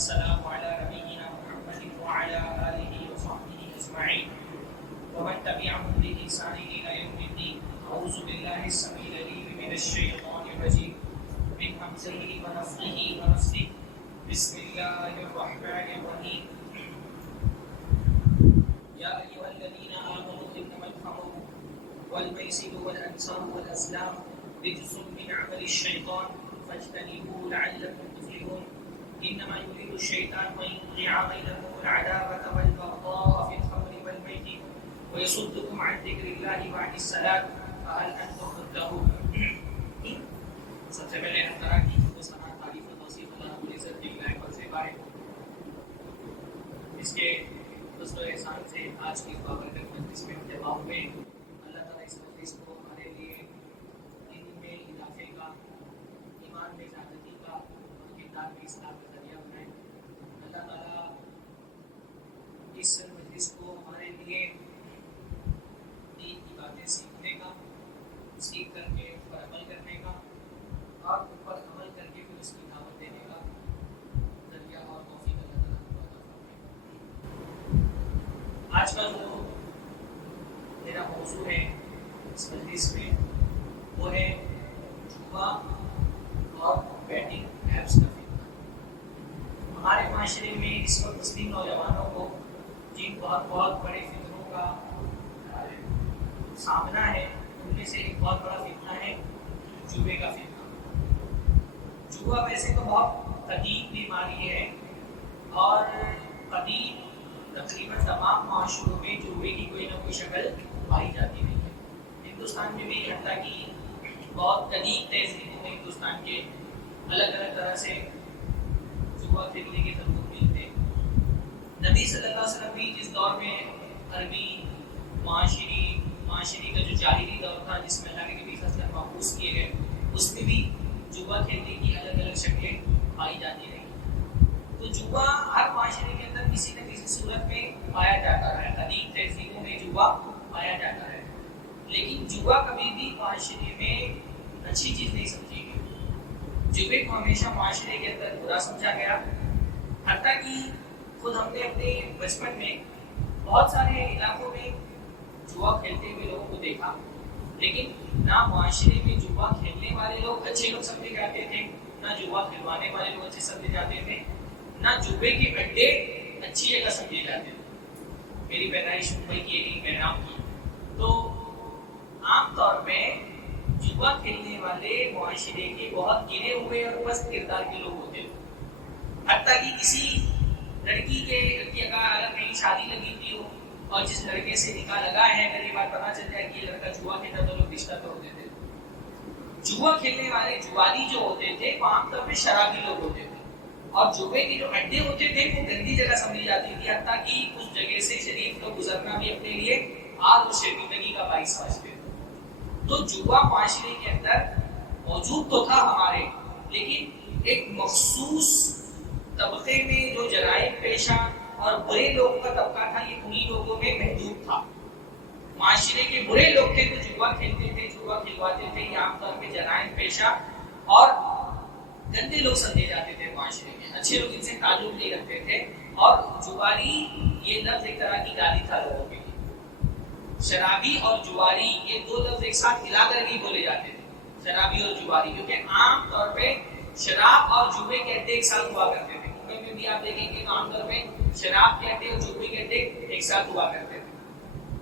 والسلام على نبينا محمد وعلى آله وصحبه أجمعين ومن تبعهم بإحسان إلى يوم الدين. أعوذ بالله السميع العليم من الشيطان الرجيم من همزه ونفخه ونفثه. بسم الله الرحمن الرحيم. يا أيها الذين آمنوا إنما الخمر والميسر والأنصاب والأزلام رجس من عمل الشيطان فاجتنبوه لعلكم تفلحون. إنما يريد الشيطان أن يوقع بينكم العداوة والبغضاء في الخمر والميسر ويصدكم عن ذكر الله بعد الصلاة فهل أنتم منتهون. سب سے پہلے ہم طرح کی تعریف و توصیف اللہ رب العزت کی پر سے بارے اس کے فضل و احسان سے آج کی بابرکت مجلس میں جمع ہوئے. اللہ تعالیٰ اس مجلس کو ہمارے لیے علم میں اضافے کا، ایمان میں زیادتی کا اور کردار میں اصلاح کا ذریعہ بنائے. اللہ تعالیٰ اس مجلس کو ہمارے لیے دین کی باتیں سیکھنے کا، سیکھ کر کے اس پر عمل کرنے کا اور ان پر عمل کر کے پھر اس کی دعوت دینے کا ذریعہ اور توفیق اللہ تعالیٰ کو عطا فرمائے. آج کا جو میرا موضوع ہے اس مجلس میں وہ ہے جوا اور بیٹنگ ایپس کا فتنہ. ہمارے معاشرے میں اس وقت مسلم نوجوانوں کو جن بہت بڑے فتنوں کا سامنا ہے ان میں سے ایک بہت بڑا فتنہ ہے جوے کا فتنہ. جوا ویسے تو بہت قدیم بیماری ہے اور قدیم تقریباً تمام معاشروں میں جوے کی کوئی نہ کوئی شکل پائی جاتی نہیں ہے. ہندوستان میں بھی حتیٰ کہ بہت قدیم تہذیبوں میں ہندوستان کے الگ الگ طرح سے جوا کھیلنے کے ثبوت ملتے ہیں. نبی صلی اللہ علیہ وسلم بھی جس دور میں عربی معاشری کا جو جاہلی دور تھا جس میں اللہ کے نبی صلی اللہ علیہ وسلم مبعوث کیے گئے اس میں بھی جوا کھیلنے کی الگ الگ شکلیں پائی جاتی رہی. تو جوا ہر معاشرے کے اندر کسی نہ کسی صورت میں پایا جاتا ہے. قدیم تہذیبوں میں جوا پایا جاتا ہے لیکن جوا کبھی بھی معاشرے میں اچھی چیز نہیں سمجھی گئی. جوے کو ہمیشہ معاشرے کے اندر برا سمجھا گیا. حتیٰ کہ خود ہم نے اپنے بچپن میں بہت سارے علاقوں میں جوا کھیلتے ہوئے لوگوں کو دیکھا لیکن نہ معاشرے میں جوا کھیلنے والے لوگ اچھے لوگ سمجھے جاتے تھے، نہ جوا کھلوانے والے لوگ اچھے سمجھے جاتے تھے، نہ جوے کے اڈے اچھی جگہ سمجھے جاتے تھے. میری پیدائش ممبئی کی ایک بہرام کی، تو عام طور پہ جوا کھیلنے والے معاشرے کے بہت گرے ہوئے اور پست کردار کے لوگ ہوتے تھے. حتیٰ کہ کسی لڑکی کا اگر کہیں شادی لگی ہوئی ہو اور جس لڑکے سے نکاح لگا ہے اگر یہ بات پتا چل جائے کہ یہ لڑکا جوا کھیلتا تو لوگ رشتہ توڑ دیتے تھے. جوا کھیلنے والے جوالی جو ہوتے تھے وہ عام طور پہ شرابی لوگ ہوتے تھے اور جوے کے جو اڈے ہوتے تھے وہ گندی جگہ سمجھی جاتی تھی. حتیٰ کہ اس جگہ سے شریف لوگ گزرنا بھی اپنے لیے آر و شرمندگی کا باعث سمجھتے تھے. تو جوا معاشرے کے اندر موجود تو تھا ہمارے، لیکن ایک مخصوص طبقے میں جو جرائم پیشہ اور برے لوگوں کا طبقہ تھا یہ انہی لوگوں میں محدود تھا. معاشرے کے برے لوگ تھے تو جوا کھیلتے تھے، جوا کھلواتے تھے. یہ عام طور پہ جرائم پیشہ اور گندے لوگ سمجھے جاتے تھے معاشرے میں. اچھے لوگ ان سے تعلق نہیں رکھتے تھے اور جواری یہ لفظ ایک طرح کی گالی تھا لوگوں کے لیے. شرابی اور جواری یہ دو لفظ ایک ساتھ ملا کر بھی بولے جاتے تھے، شرابی اور جواری، کیونکہ عام طور پہ شراب اور جوے کے اڈے ایک ساتھ ہوا کرتے تھے. ممبئی میں بھی آپ دیکھیں گے عام طور پہ شراب کے اڈے اور جوے کے اڈے ایک ساتھ ہوا کرتے تھے.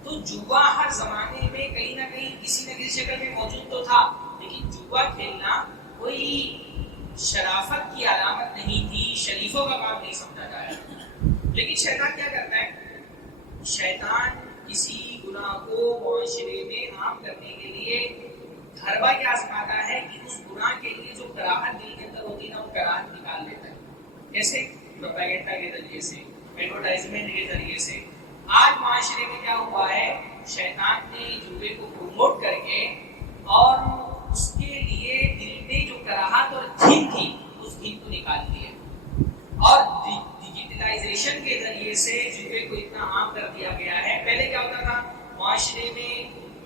تو جوا ہر زمانے میں کہیں نہ کہیں کسی نہ کسی شکل میں موجود تو تھا لیکن جوا کھیلنا کوئی شرافت کی علامت نہیں تھی، شریفوں کا کام نہیں سمجھا جایا. لیکن شیطان کیا کرتا ہے؟ شیطان کسی گناہ کو معاشرے میں عام کرنے کے لیے گھربا کیا آزماتا ہے کہ اس گناہ کے لیے جو کراہت دل کے اندر ہوتی ہے نا وہ کراہت نکال لیتا ہے. کیسے؟ پروپیگنڈا کے ذریعے سے، ایڈورٹائزمنٹ کے ذریعے سے. آج معاشرے میں کیا ہوا ہے؟ شیطان نے جوے کو پروموٹ کر کے اور اس کے لیے دل میں جو کراہت اور گھن تھی اس گھن کو نکال دیا اور ڈیجیٹلائزیشن کے ذریعے سے جوے کو اتنا عام کر دیا گیا ہے. پہلے کیا ہوتا تھا؟ معاشرے میں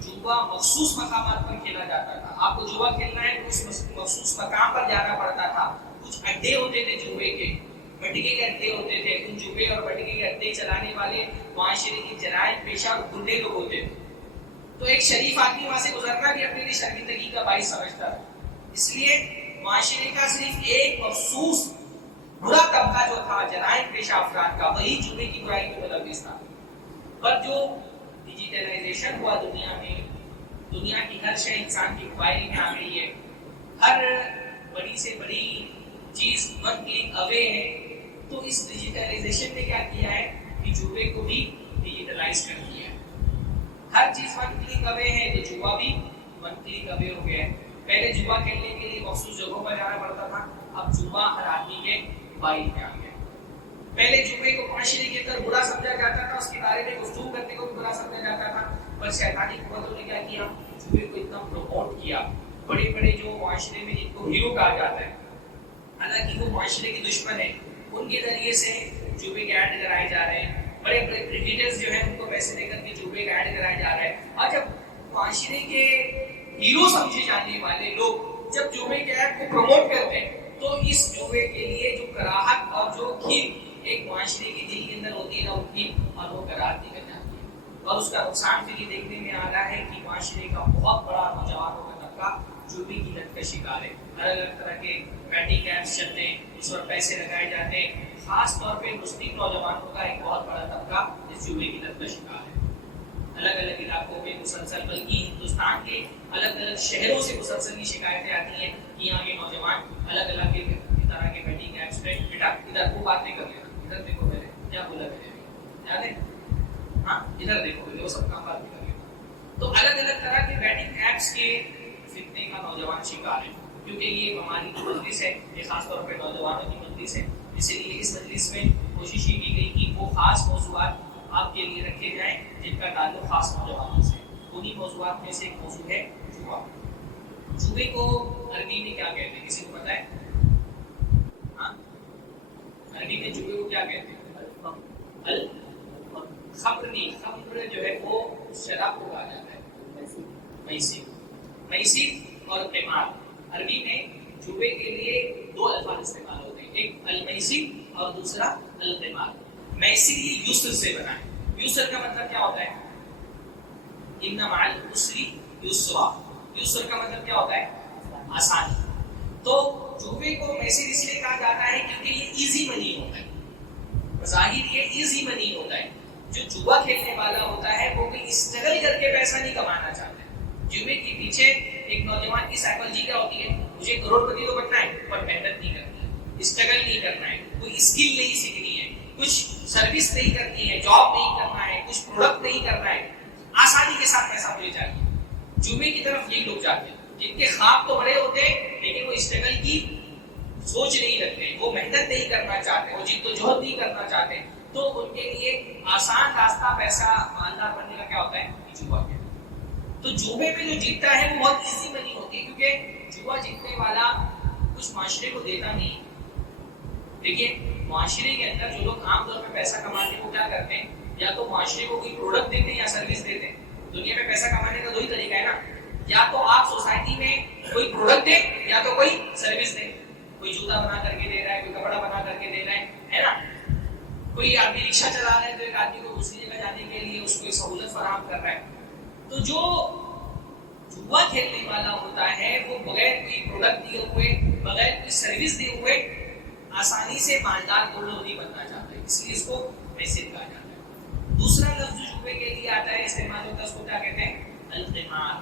جوا مخصوص مقامات پر کھیلا جاتا تھا. آپ کو جوا کھیلنا ہے تو اس مخصوص مقام پر جانا پڑتا تھا. کچھ اڈے ہوتے تھے جوے کے، بٹکے کے اڈے ہوتے تھے، ان جوئے اور بٹکے کے اڈے چلانے والے معاشرے کے جرائم پیشہ اور گنڈے لوگ ہوتے تھے. تو ایک شریف آدمی وہاں سے گزرنا بھی اپنے لیے شرمندگی کا باعث سمجھتا تھا. اس لیے معاشرے کا صرف ایک مخصوص برا طبقہ جو تھا جرائم پیشہ افراد کا، وہی جوئے کی برائی میں ملوث تھا. پر جو ڈیجیٹلائزیشن ہوا دنیا میں، دنیا کی ہر شے انسان کی موبائل میں آ گئی ہے، ہر بڑی سے بڑی چیز ون کلک اوے ہے. تو اس ڈیجیٹلائزیشن نے کیا کیا ہے کہ جوئے کو بھی ڈیجیٹلائز کر دیا ہے. ہر چیز ون کلک اوے ہے تو جوا بھی ون کلک اوے ہو گیا ہے. پہلے جوا کھیلنے کے لیے مخصوص جگہوں پر جانا پڑتا تھا، اب جوا ہر آدمی کے موبائل میں آ گیا. پہلے جوئے کو معاشرے کے اندر برا سمجھا جاتا تھا، اس کے بارے میں گفتگو کرنے کو بھی برا سمجھا جاتا تھا. پر شیطانی قوتوں نے کیا کیا، جوئے کو اتنا پروموٹ کیا. بڑے بڑے جو معاشرے میں جن کو ہیرو کہا جاتا ہے، حالانکہ وہ معاشرے کے دشمن ہیں، ان کے ذریعے سے جوئے کے ایڈ کرائے جا رہے ہیں. بڑے بڑے کرکٹرز جو ہیں ان کو پیسے دے کر کے جوئے کا ایڈ کرائے جا رہے ہیں. اور جب معاشرے کے ہیرو سمجھے جانے والے لوگ جب جوئے کے ایڈ کو پروموٹ کرتے ہیں تو اس جوئے کے لیے جو کراہت اور جو کھیل ایک معاشرے کے دل کے اندر ہوتی ہے نا، وہ کھیل اور وہ کراہت نکل جاتی ہے. اور اس کا نقصان پھر یہ دیکھنے میں آ رہا ہے کہ معاشرے کا بہت بڑا نوجوانوں کا طبقہ جوئے کی لت کا شکار ہے. الگ الگ طرح کے بیٹنگ ایپس چلتے ہیں، اس پر پیسے لگائے جاتے ہیں. خاص طور پہ مسلم نوجوانوں کا ایک بہت بڑا طبقہ اس جوئے کی لت کا شکار ہے. الگ الگ علاقوں میں مسلسل، بلکہ ہندوستان کے الگ الگ شہروں سے مسلسل کی شکایتیں آتی ہیں کہ یہاں کے نوجوان الگ الگ طرح کے بیٹنگ ایپس پہ، بیٹا ادھر وہ بات نہیں کر لینا، ادھر دیکھو پہلے کیا بولا میں نے، یاد ہے؟ ہاں ادھر دیکھو پہلے، وہ سب کام بات نہیں کر لینا. تو الگ الگ طرح کے بیٹنگ ایپس کے فتنے کا نوجوان شکار ہے. کیونکہ یہ ہماری جو مجلس ہے یہ خاص طور پہ نوجوانوں کی مجلس ہے، اسی لیے اس مجلس میں کوشش یہ کی گئی کہ وہ خاص موضوعات آپ کے لیے رکھے جائیں جن کا تعلق خاص نوجوانوں سے. انہی موضوعات میں سے ایک موضوع ہے جوا. جوئے کو عربی میں کیا کہتے ہیں، کسی کو پتہ ہے؟ ہاں عربی میں جوئے کو کیا کہتے ہیں؟ خمر نہیں، خمر جو ہے وہ شراب کو کہا جاتا ہے. میسر، میسر اور قمار. عربی میں جوئے کے لیے دو الفاظ استعمال ہوتے ہیں، ایک المیسر اور دوسرا القمار. میسر یہ یسر سے بنا ہے. یسر کا مطلب کیا ہوتا ہے؟ ان مع العسر یسرا. یسر کا مطلب کیا ہوتا ہے؟ آسانی. تو جوئے کو میسر اس لیے کہا جاتا ہے کیونکہ یہ ایزی منی ہوتا ہے. بظاہر یہ ایزی منی ہوتا ہے. جو جوا کھیلنے والا ہوتا ہے وہ کوئی اسٹرگل کر کے پیسہ نہیں کمانا چاہتا ہے. جوئے کے پیچھے ایک نوجوان کی سائیکالوجی کیا ہوتی ہے، مجھے کروڑپتی تو بننا ہے پر محنت نہیں کرنی ہے، اسٹرگل نہیں کرنا ہے، کوئی اسکل نہیں سیکھنی ہے، کچھ سروس نہیں کرنی ہے، جاب نہیں کرنا ہے، کچھ پروڈکٹ نہیں کرنا ہے، آسانی کے ساتھ پیسہ مجھے چاہیے. جوئے کی طرف یہی لوگ جاتے ہیں جن کے خواب تو بڑے ہوتے ہیں لیکن وہ اسٹرگل کی سوچ نہیں رکھتے، وہ محنت نہیں کرنا چاہتے، وہ جدوجہد نہیں کرنا چاہتے. تو ان کے لیے آسان راستہ پیسہ مالدار بننے کا کیا ہوتا ہے؟ جوا. تو جوئے میں جو جیتتا ہے وہ بہت ایزی منی ہوتی ہے، کیونکہ جوا جیتنے والا کچھ معاشرے کو دیتا نہیں. دیکھیے معاشرے کے اندر جو لوگ عام طور پہ پیسہ کماتے ہیں وہ کیا کرتے ہیں، یا تو معاشرے کو کوئی پروڈکٹ دیتے ہیں یا سروس دیتے ہیں. دنیا میں پیسہ کمانے کا دو ہی طریقہ ہے نا، یا تو آپ سوسائٹی میں کوئی پروڈکٹ دیں یا تو کوئی سروس دیں. کوئی جوتا بنا کر کے دے رہا ہے، کوئی کپڑا بنا کر کے دے رہا ہے نا. کوئی آدمی رکشہ چلا رہا ہے تو ایک آدمی کو دوسری جگہ جانے کے لیے اس کو ایک سہولت فراہم کر رہا ہے. تو جو جوا کھیلنے والا ہوتا ہے وہ بغیر کوئی پروڈکٹ دیے ہوئے، بغیر کوئی سروس دیے ہوئے آسانی سے مالدار کو لوگ نہیں بننا چاہتا ہے، اس لیے اس کو میسر کہا جاتا ہے. دوسرا لفظ جو جوئے کے لیے آتا ہے استعمال ہوتا ہے اس کو کیا کہتے ہیں؟ القمار.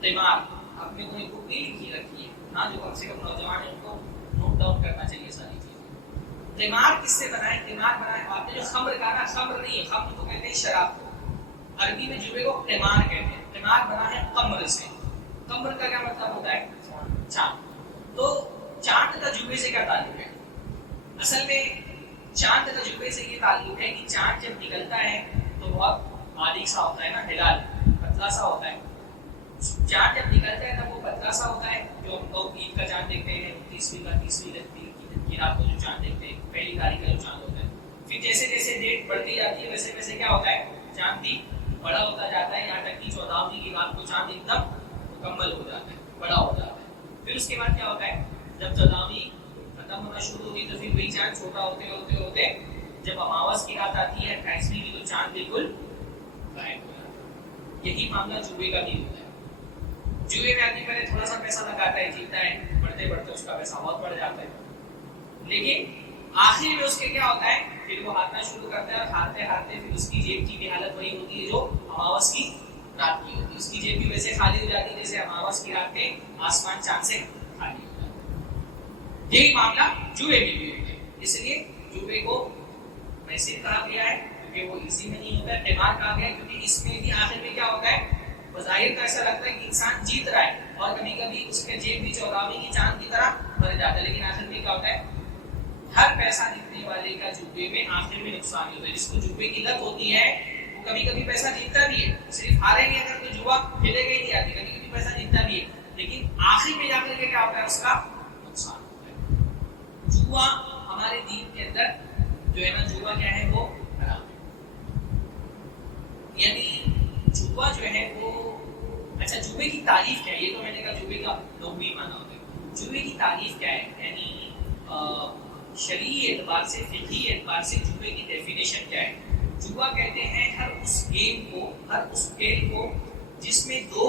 قمار. آپ نے کوئی بک نہیں لکھی رکھی ہے ہاں، جو کم سے کم نوجوان ہیں ان کو نوٹ ڈاؤن کرنا چاہیے ساری چیزیں. قمار کس سے بنا ہے؟ قمار بنا ہے آپ نے جو خمر کہا نا، خمر نہیں ہے، خمر تو کہتے ہیں شراب کو، عربی میں جوئے کو قمار کہتے ہیں. قمار بنا ہے قمر سے. قمر کا کیا مطلب ہوتا ہے؟ چاند. تو چاند کا جوئے سے کیا تعلق ہے؟ اصل میں چاند کا جوئے سے یہ تعلق ہے کہ چاند جب نکلتا ہے تو بہت باریک سا ہوتا ہے نا، ہلال پتلا سا ہوتا ہے. چاند جب نکلتا ہے تب وہ پتلا سا ہوتا ہے. جو ہم لوگ عید کا چاند دیکھتے ہیں، تیسویں کی رات کو جو چاند دیکھتے ہیں، پہلی تاریخ کا جو چاند ہوتا ہے، پھر جیسے جیسے ڈیٹ بڑھتی جاتی ہے ویسے ویسے کیا ہوتا ہے؟ چاند بھی بڑا ہوتا جاتا ہے، یہاں تک کہ 14ویں کی رات کو چاند ایک دم مکمل ہو جاتا ہے، بڑا ہو جاتا ہے. پھر اس کے بعد کیا ہوتا ہے؟ جب 14ویں ختم ختم ہونا شروع ہوگی تو پھر وہی چاند چھوٹا ہوتے ہوتے ہوتے جب اماوس کی رات آتی ہے 28ویں کی تو چاند بالکل غائب ہو جاتا ہے. یہی معاملہ جوئے کا بھی ہوتا ہے. جوئے میں آدمی پہلے تھوڑا سا پیسہ لگاتا ہے, جیتتا ہے, بڑھتے بڑھتے اس کا پیسہ بہت بڑھ جاتا ہے, لیکن آخر میں اس کے کیا ہوتا ہے, پھر وہ ہارنا شروع کرتا ہے, اور ہارتے ہارتے پھر اس کی جیب کی بھی حالت وہی ہوتی ہے جو اماوس کی رات کی ہوتی ہے. اس کی جیب بھی ویسے خالی ہو جاتی ہے جیسے اماوس کی رات میں آسمان چاند سے خالی ہو جاتا ہے. یہی معاملہ جوئے میں بھی ہوتا ہے. اس لیے جوئے کو میسر کہا گیا ہے کیونکہ وہ ایزی میں نہیں ہوتا ہے, قمار کہا گیا ہے کیونکہ اس میں بھی آخر میں کیا ہوتا ہے, بظاہر تو ایسا لگتا ہے کہ انسان جیت رہا ہے اور کبھی کبھی اس کے جیب بھی 14ویں کی چاند کی طرح بھر جاتا ہے, لیکن آخر میں کیا ہوتا ہے, ہر پیسہ جیتنے والے کا جوئے میں آخر میں نقصان ہوتا ہے. جس کو جوئے کی لت ہوتی ہے وہ کبھی کبھی پیسہ جیتتا بھی ہے, صرف ہارے نہیں اگر تو جوا کھیلے گا ہی نہیں آتی, کبھی کبھی پیسہ جیتتا بھی ہے, لیکن آخر میں جا کر کے کیا ہوتا ہے, اس کا نقصان ہوتا ہے. جوا ہمارے دین کے اندر جو ہے نا, جوا کیا ہے, وہ حرام ہے. یعنی جوا جو ہے وہ, اچھا جوئے کی تعریف کیا ہے, یہ تو میں نے کہا جوئے کا لغوی معنی ہوتا ہے. جوئے کی تعریف کیا ہے, یعنی شرعی اعتبار سے, فقہی اعتبار سے جوئے کی ڈیفینیشن کیا ہے. جوا کہتے ہیں ہر اس گیم کو, ہر اس کھیل کو جس میں دو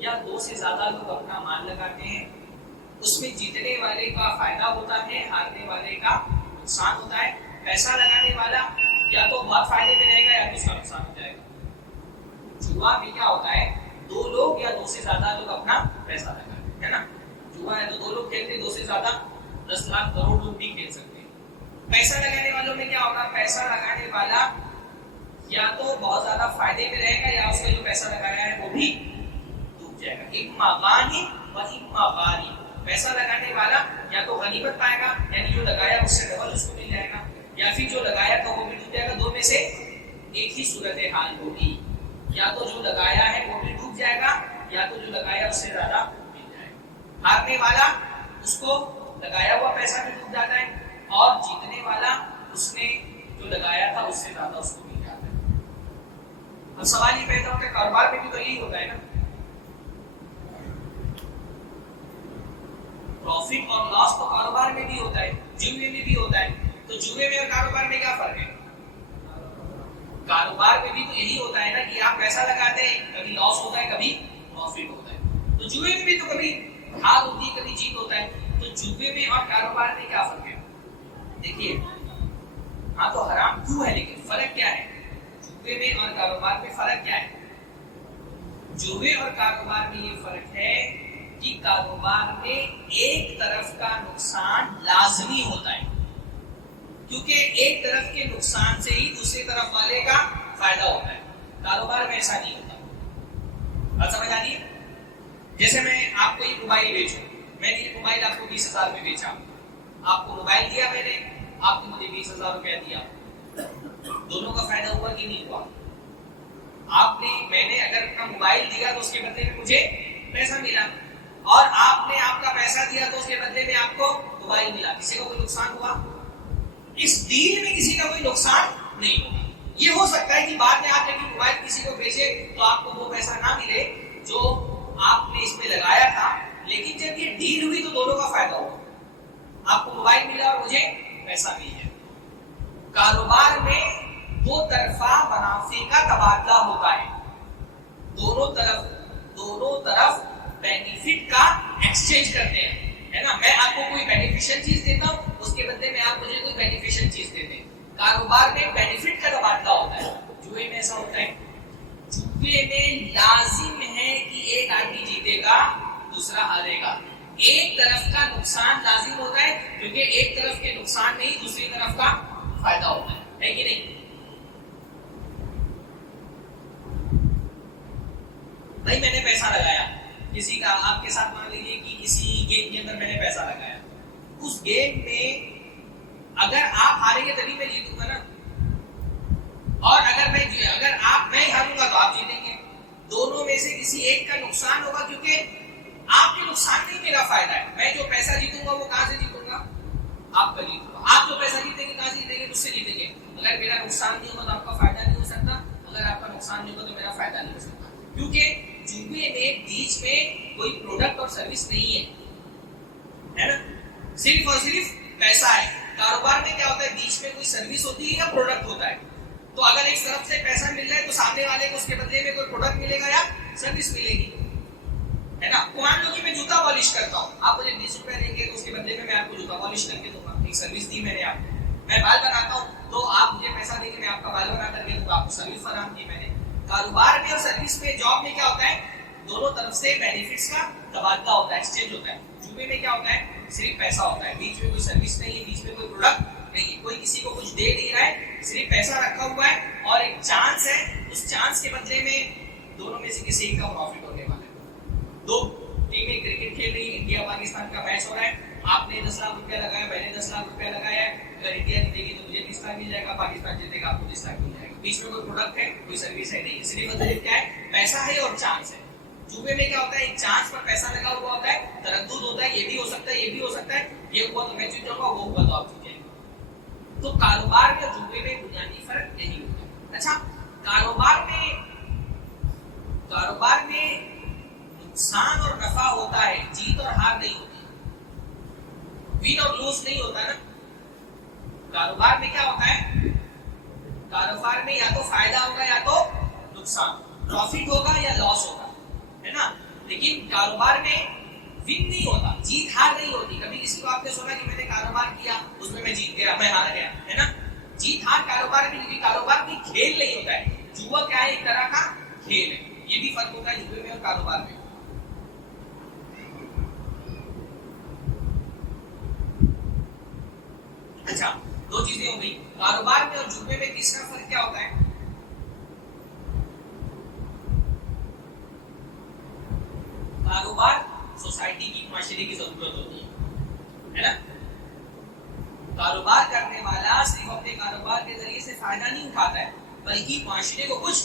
یا دو سے زیادہ لوگ اپنا مال لگاتے ہیں, اس میں جیتنے والے کا فائدہ ہوتا ہے, ہارنے والے کا نقصان ہوتا ہے. پیسہ لگانے والا یا تو بہت فائدے میں رہے گا یا تو اس کا نقصان ہو جائے گا. جوا میں کیا ہوتا ہے, دو لوگ یا دو سے زیادہ لوگ اپنا پیسہ لگاتے ہیں نا. جوا ہے تو دو لوگ کھیلتے, دو سے زیادہ 10 لاکھ کروڑ لوگ بھی کھیل سکتے ہیں. پیسہ لگانے والوں میں کیا ہوگا, پیسہ لگانے والا یا تو بہت زیادہ فائدے میں رہے گا یا اس نے جو پیسہ لگایا ہے وہ بھی ڈوب جائے گا. اما غانی و اما غاری, پیسہ لگانے والا یا تو غنیمت پائے گا, یعنی جو لگایا اس سے ڈبل اس کو مل جائے گا, یا پھر جو لگایا تھا وہ بھی ڈوب جائے گا. دو میں سے ایک ہی صورت حال ہوگی, یا تو جو لگایا ہے وہ بھی ڈوب جائے گا یا تو جو لگایا اس سے زیادہ مل جائے گا. ہارنے والا اس کو لگایا ہوا پیسہ بھی ڈوب جاتا ہے, اور جیتنے والا اس نے جو لگایا تھا اس سے زیادہ اس کو مل جاتا ہے. اب سوال یہ پیدا ہوتا ہے, کاروبار میں بھی تو یہی ہوتا ہے نا, پروفٹ اور لاس تو کاروبار میں بھی ہوتا ہے, جوئے میں بھی ہوتا ہے. تو جوئے میں اور کاروبار میں کیا فرق ہے؟ کاروبار میں بھی تو یہی ہوتا ہے نا کہ آپ پیسہ لگاتے ہیں, کبھی لاس ہوتا ہے کبھی پروفٹ ہوتا ہے. تو جوئے میں بھی تو کبھی ہار ہوتی ہے کبھی جیت ہوتا ہے. تو جوئے میں اور کاروبار میں کیا فرق ہے؟ دیکھیے, ہاں تو حرام کیوں ہے, لیکن فرق کیا ہے؟ جوئے میں اور کاروبار میں فرق کیا ہے؟ جوئے اور کاروبار میں یہ فرق ہے کہ کاروبار میں ایک طرف کا نقصان لازمی ہوتا ہے, کیونکہ ایک طرف کے نقصان سے ہی دوسری طرف والے کا فائدہ ہوتا ہے. کاروبار میں ایسا نہیں ہوتا. بات سمجھ آ رہی ہے؟ جیسے میں آپ کو یہ موبائل بیچوں, میں نے یہ موبائل آپ کو 20,000 میں بیچا, آپ کو موبائل دیا میں نے, آپ نے مجھے 20,000 روپیہ دیا, دونوں کا فائدہ ہوا کہ نہیں ہوا؟ آپ نے, میں نے اگر اپنا موبائل دیا تو اس کے بدلے میں مجھے پیسہ ملا, اور آپ نے آپ کا پیسہ دیا تو اس کے بدلے میں آپ کو موبائل ملا. کسی کا کوئی نقصان ہوا؟ اس ڈیل میں کسی کا کوئی نقصان نہیں ہوگا. یہ ہو سکتا ہے کہ بعد میں آپ جب موبائل کسی کو بھیجے تو آپ کو وہ پیسہ نہ ملے جو آپ نے اس میں لگایا تھا, لیکن جب یہ ڈیل ہوئی تو دونوں کا فائدہ ہوا, آپ کو موبائل ملا اور مجھے پیسہ مل گیا. کاروبار میں دو طرفہ منافع کا تبادلہ ہوتا ہے, دونوں طرف بینیفٹ کا ایکسچینج کرتے ہیں, ہے نا. میں آپ کو کوئی بینیفیشل چیز دیتا ہوں, اس کے بدلے میں آپ مجھے کوئی بینیفیشل چیز دیتے ہیں. کاروبار میں بینیفٹ کا تبادلہ ہوتا ہے. جوئے میں ایسا ہوتا ہے, جوئے میں لازم ہے کہ ایک آدمی جیتے گا دوسرا ہارے گا. ایک طرف کا نقصان لازم ہوتا ہے کیونکہ ایک طرف کے نقصان نہیں دوسری طرف کا فائدہ ہوتا ہے کہ نہیں؟ بھائی میں نے پیسہ لگایا کسی کا, آپ کے ساتھ مان لیجیے کہ کسی گیم کے اندر میں نے پیسہ لگایا, اس گیم میں اگر آپ ہاریں گے تبھی میں جیتوں گا نا, اور اگر میں ہاروں گا تو آپ جیتیں گے. دونوں میں سے کسی ایک کا نقصان ہوگا کیونکہ آپ کے نقصان نہیں میرا فائدہ ہے. میں جو پیسہ جیتوں گا وہ کہاں سے جیتوں گا؟ آپ کا جیتوں گا. آپ جو پیسہ جیتیں گے کہاں سے جیتیں گے؟ مجھ سے جیتیں گے. اگر میرا نقصان نہیں ہوگا تو آپ کا فائدہ نہیں ہو سکتا, اگر آپ کا نقصان نہیں ہوگا تو میرا فائدہ نہیں ہو سکتا, کیونکہ جوئے میں بیچ میں کوئی پروڈکٹ اور سروس نہیں ہے نا, صرف اور صرف پیسہ ہے. کاروبار میں کیا ہوتا ہے, بیچ میں کوئی سروس ہوتی ہے یا پروڈکٹ ہوتا ہے. تو اگر ایک طرف سے پیسہ مل رہا ہے تو سامنے والے کو اس کے بدلے میں کوئی پروڈکٹ ملے گا یا سروس ملے گی, ہے نا. مان لو کہ میں جوتا پالش کرتا ہوں, آپ مجھے 20 روپے دیں گے تو اس کے بدلے میں آپ کو جوتا پالش کر کے دوں گا, ایک سروس دی میں نے آپ کو. میں بال بناتا ہوں تو آپ مجھے پیسہ دیں گے, میں آپ کا بال بنا کر کے دوں گا, آپ کو سروس فراہم کی میں نے. کاروبار میں اور سروس میں, جاب میں کیا ہوتا ہے, دونوں طرف سے بینیفٹس کا تبادلہ ہوتا ہے, ایکسچینج ہوتا ہے. جوبے میں کیا ہوتا ہے, صرف پیسہ ہوتا ہے, بیچ میں کوئی سروس نہیں ہے, بیچ میں کوئی پروڈکٹ نہیں ہے, کوئی کسی کو کچھ دے نہیں رہا ہے, صرف پیسہ رکھا ہوا ہے اور ایک چانس ہے. اس چانس کے بدلے میں دونوں میں سے کسی ایک کا پروفٹ ہونے والا ہے. دو ٹیمیں کرکٹ کھیل رہی ہیں, انڈیا پاکستان کا میچ ہو رہا ہے, آپ نے 10 لاکھ روپیہ لگایا, میں نے 10 لاکھ روپیہ لگایا ہے. اگر انڈیا جیتے گی تو مجھے 20 لاکھ مل جائے گا, پاکستان جیتے گا آپ کو 20 لاکھ مل جائے گا. بیچ میں کوئی پروڈکٹ ہے, کوئی سروس ہے نہیں, صرف مطلب کیا ہے, پیسہ ہے اور چانس ہے. جوبے میں کیا ہوتا ہے, ایک چانس پر پیسہ لگا ہوا ہوتا ہے, تردد ہوتا ہے, یہ بھی ہو سکتا ہے, یہ بھی ہو سکتا ہے, یہ ہوا تو میں جیت جاؤں گا, وہ ہوا تو آپ جیت جائیں گے. تو کاروبار میں اور جوبے میں بنیادی فرق یہی ہوتا ہے. اچھا, کاروبار میں نقصان اور نفع ہوتا ہے, جیت اور ہار نہیں ہوتی, ون اور لوز نہیں ہوتا نا. کاروبار میں کیا ہوتا ہے, کاروبار میں یا تو فائدہ ہوگا یا تو نقصان, پروفٹ ہوگا یا لاس ہوگا, ہے نا. لیکن کاروبار میں ون نہیں ہوتا, جیت ہار نہیں ہوتی. کبھی کسی کو آپ نے سنا کہ میں نے کاروبار کیا, اس میں میں جیت گیا, میں ہار گیا, ہے نا. جیت ہار کاروبار میں, کیونکہ کاروبار میں کھیل نہیں ہوتا ہے. جوا کیا ہے, ایک طرح کا کھیل ہے. یہ بھی فرق ہوتا ہے جوے میں اور کاروبار میں. اچھا, دو چیزیں ہو گئی, کاروبار میں اور جوے میں تیسرا فرق کیا ہوتا ہے. کاروبار سوسائٹی کی, معاشرے کی ضرورت ہوتی ہے نا. کاروبار کرنے والا صرف اپنے کاروبار کے ذریعے سے فائدہ نہیں اٹھاتا ہے, بلکہ معاشرے کو کچھ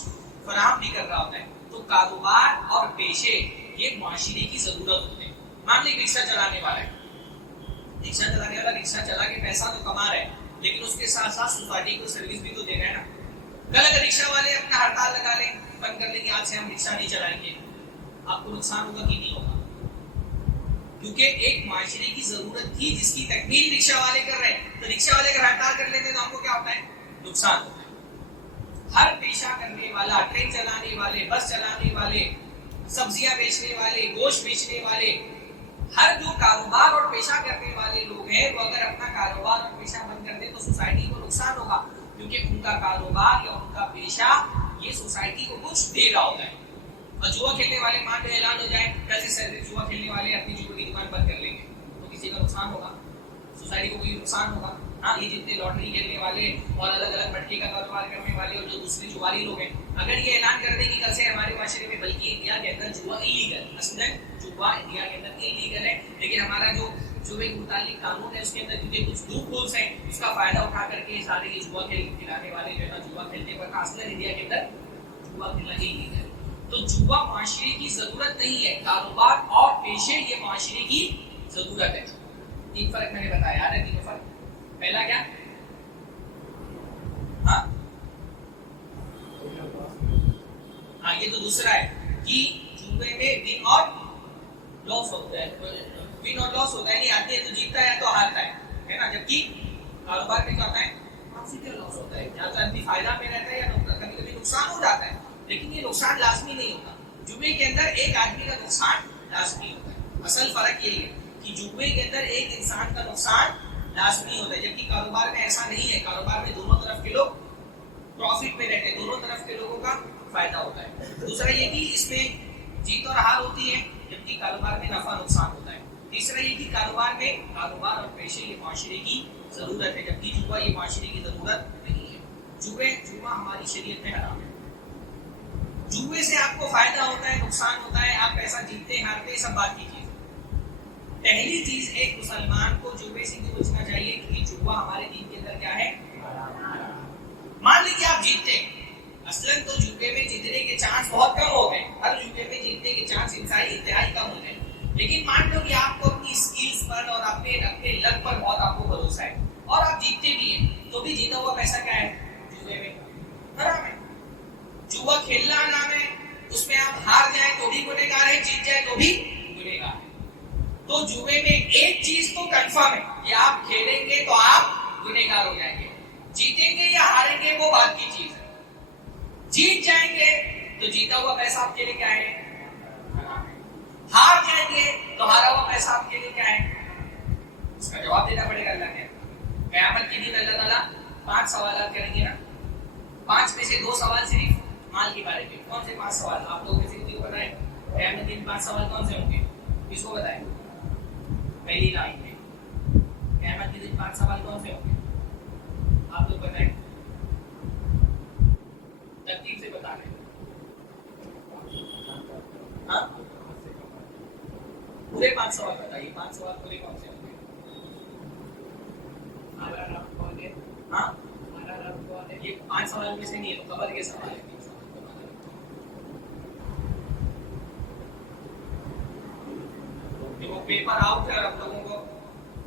فراہم بھی کر رہا ہوتا ہے. تو کاروبار اور پیشے یہ معاشرے کی ضرورت ہوتے ہیں. مان لیجیے رکشہ چلانے والا ہے, رکشہ چلانے والا رکشہ چلا کے پیسہ تو کما رہا ہے, لیکن اس کے ساتھ ساتھ سوسائٹی کو سروس بھی تو دے رہا ہے نا. کل اگر رکشہ والے اپنا ہڑتال لگا لیں, بند کر لیں کہ آج سے ہم رکشہ نہیں چلائیں گے, آپ کو نقصان ہوگا کہ نہیں ہوگا. کیونکہ ایک معاشرے کی ضرورت تھی جس کی تکمیل رکشہ والے کر رہے ہیں, تو رکشہ والے اگر ہڑتال کر لیتے تو آپ کو کیا ہوتا ہے, نقصان ہوتا ہے. ہر پیشہ کرنے والا, ٹرین چلانے والے, بس چلانے والے, سبزیاں بیچنے والے, گوشت بیچنے والے, ہر جو کاروبار اور پیشہ کرنے والے لوگ ہیں, وہ اگر اپنا کاروبار اور پیشہ بند کر دیں تو سوسائٹی کو نقصان ہوگا, کیونکہ ان کا کاروبار یا ان کا پیشہ یہ سوسائٹی کو کچھ دے رہا ہوتا ہے. اور جوا کھیلنے والے مان لو اعلان ہو جائے, کیسے سیلری جوا کھیلنے والے اپنی جوا کی دکان بند کر لیں گے, تو کسی کا نقصان ہوگا, سوسائٹی کو کوئی نقصان ہوگا. ہاں, یہ جتنے لاٹری کھیلنے والے اور الگ الگ مٹکی کا کاروبار کرنے والے اور جو دوسرے جواری لوگ ہیں, اگر یہ اعلان کر دیں کہ کل سے ہمارے معاشرے میں, بلکہ انڈیا کے اندر جوا ایلیگل, اصلاً جوا انڈیا کے اندر ایلیگل ہے, لیکن ہمارا جو جوے کے متعلق قانون ہے اس کے اندر کیونکہ کچھ لوپ ہولز ہیں, اس کا فائدہ اٹھا کر کے سارے یہ جوا کھلانے والے جو ہے نا جوا کھیلتے پر اصلاً انڈیا کے اندر جوا کھیلنا ایلیگل ہے. تو جوا معاشرے کی ضرورت نہیں ہے, کاروبار اور پیشے یہ معاشرے کی ضرورت ہے. تین فرق میں نے بتایا, یاد ہے تینوں فرق. پہلا کیا, ہاں یہ تو دوسرا ہے کہ جوے میں ون اور لاس ہوتا ہے, ون اور لاس ہوتا ہے, نہیں آدمی تو جیتتا ہے یا تو ہارتا ہے نا. جبکہ کاروبار میں کیا ہوتا ہے, پروفٹ اور لاس ہوتا ہے, یا تو آدمی فائدہ میں رہتا ہے یا کبھی کبھی نقصان ہو جاتا ہے, لیکن یہ نقصان لازمی نہیں ہوتا. جوے کے اندر ایک آدمی کا نقصان لازمی ہوتا ہے. اصل فرق یہی ہے کہ جوے کے اندر ایک انسان کا نقصان لازمی ہوتا ہے, جبکہ کاروبار میں ایسا نہیں ہے. کاروبار میں دونوں طرف کے لوگ پروفٹ میں رہتے ہیں, دونوں طرف کے لوگوں کا فائدہ ہوتا ہے. دوسرا یہ کہ اس میں جیت اور ہار ہوتی ہے, جبکہ کاروبار میں نفع نقصان ہوتا ہے. تیسرا یہ کہ کاروبار میں کاروبار اور پیشے یہ معاشرے کی ضرورت ہے, جبکہ جوا یہ معاشرے کی ضرورت نہیں ہے. جوا ہماری شریعت میں حرام ہے. جوے سے آپ کو فائدہ ہوتا ہے, نقصان ہوتا ہے, آپ پیسہ جیتتے ہارتے, سب بات کی چیز. پہلی چیز, ایک مسلمان کو جوے سے کیوں بچنا چاہیے, کیونکہ جوا ہمارے دین کے اندر کیا ہے, مان لیجیے آپ جیتتے, اصلاً تو جوے میں جیتنے کے چانس بہت کم ہو گئے, ہر جوے میں جیتنے کے چانس انتہائی کم ہو گئے, لیکن مان لو کہ آپ کو اپنی اسکلز پر اور اپنے لک پر بہت آپ کو بھروسہ ہے اور آپ جیتتے بھی ہیں, تو بھی جیتا ہوا پیسہ کیا ہے, جوے میں حرام ہے. جوا کھیلنا نام ہے, اس میں آپ ہار جائیں تو بھی گنہگار ہے, جیت جائے تو بھی گنہگار ہے. تو جوے میں ایک چیز تو کنفرم ہے کہ آپ کھیلیں گے تو آپ گنہگار ہو جائیں گے، جیتیں گے یا ہاریں گے وہ بات کی چیز ہے۔ جیت جائیں گے تو جیتا ہوا پیسہ آپ کے لیے کیا ہے؟ ہار جائیں گے تو ہارا ہوا پیسہ آپ کے لیے کیا ہے؟ اس کا جواب دینا پڑے گا اللہ کے۔ قیامت کے دن اللہ تعالیٰ 5 سوالات کریں گے نا، 5 میں سے 2 سوال صرف مال کے بارے میں۔ کون سے 5 سوال آپ لوگوں میں سے کسی کو پتہ ہے؟ قیامت کے دن 5 سوال کون سے ہوں گے؟ کس کو بتائیں؟ پہلی لائن میں قیامت کے دن 5 سوال کون سے ہوں گے؟ آپ لوگ بتائیں، ترتیب سے بتا رہے ہیں۔ ہاں پورے 5 سوال بتائیے، 5 سوال پورے کون سے ہوں گے؟ ہاں یہ 5 سوال میں سے نہیں ہے، قبر کے سوال ہے۔ دیکھو پیپر آؤٹ ہے، آپ لوگوں کو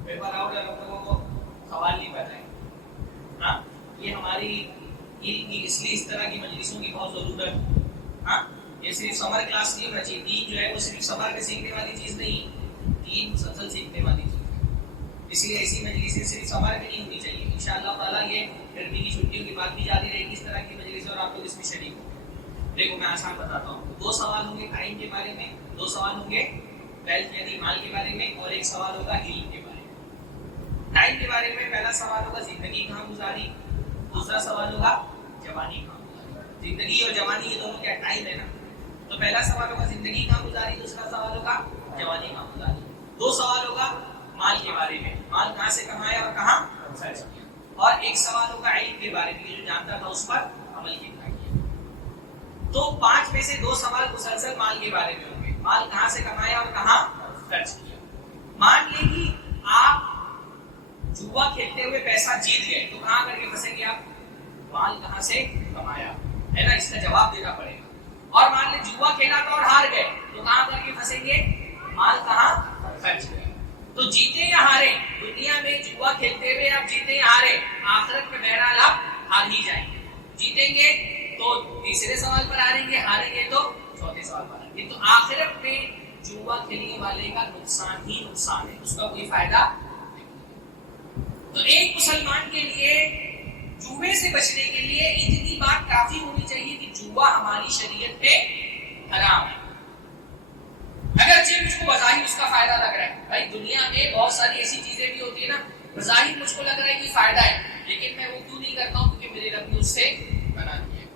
پیپر آؤٹ ہے، آپ لوگوں کو سوال نہیں پتہ ہے۔ ہاں یہ ہماری اس لیے اس طرح کی مجلسوں کی بہت ضرورت ہے۔ ہاں یہ صرف سمر کلاس نہیں ہونا چاہیے، دین جو ہے وہ صرف سمر کے سیکھنے والی چیز نہیں، دین مسلسل سیکھنے والی چیز ہے۔ اس لیے ایسی مجلسیں صرف سمر میں نہیں ہونی چاہیے۔ انشاءاللہ تعالیٰ یہ گرمی کی چھٹیوں کی بات بھی جاری رہے گی اس طرح کی مجلس، اور آپ لوگ اس میں شریک ہوں گے۔ دیکھو میں آسان بتاتا ہوں، 2 سوال ہوں گے ٹائم کے بارے میں، 2 سوال ہوں گے ویلتھ یعنی مال کے بارے میں، اور 1 سوال ہوگا علم کے بارے میں۔ ٹائم کے بارے میں پہلا سوال ہوگا زندگی کہاں گزاری، دوسرا سوال ہوگا جوانی کہاں گزاری۔ زندگی اور جوانی یہ دونوں کیا ٹائم ہے نا، تو پہلا سوال ہوگا زندگی کہاں گزاری، دوسرا سوال ہوگا جوانی کہاں گزاری۔ 2 سوال ہوگا مال کے بارے میں، مال کہاں سے کمایا اور کہاں خرچ کیا، اور 1 سوال ہوگا علم کے بارے میں، جو جانتا تھا اس پر عمل کتنا کیا۔ تو 5 میں سے 2 سوال مسلسل مال کے بارے میں ہوں گے، مال کہاں سے کمایا اور کہاں خرچ کیا۔ مان لیں کہ آپ جوا کھیلتے ہوئے پیسہ جیت گئے تو کہاں کر کے پھنسیں گے آپ؟ مال کہاں سے کمایا ہے نا، اس کا جواب دینا پڑے گا۔ اور مان لیں جوا کھیلا تھا اور ہار گئے تو کہاں کر کے پھنسیں گے؟ مال کہاں خرچ کیا۔ تو جیتے یا ہارے، دنیا میں جوا کھیلتے ہوئے آپ جیتے یا ہارے، آخرت میں بہرحال آپ ہار ہی جائیں گے۔ جیتیں گے تو تیسرے سوال پر ہاریں گے، ہاریں گے تو چوتھے سوال پر ہاریں گے۔ تو آخرت میں جوا کھیلنے والے کا نقصان ہی نقصان ہے، اس کا کوئی فائدہ نہیں۔ تو ایک مسلمان کے لیے جوے سے بچنے کے لیے اتنی بات کافی ہونی چاہیے کہ جوا ہماری شریعت میں حرام ہے۔ اگرچہ مجھ کو بظاہر اس کا فائدہ لگ رہا ہے، بھائی دنیا میں بہت ساری ایسی چیزیں بھی ہوتی ہیں نا، بظاہر مجھ کو لگ رہا ہے کہ فائدہ ہے، لیکن میں وہ کیوں نہیں کرتا ہوں؟ کیونکہ میرے رب نے اس سے منع کیا ہے۔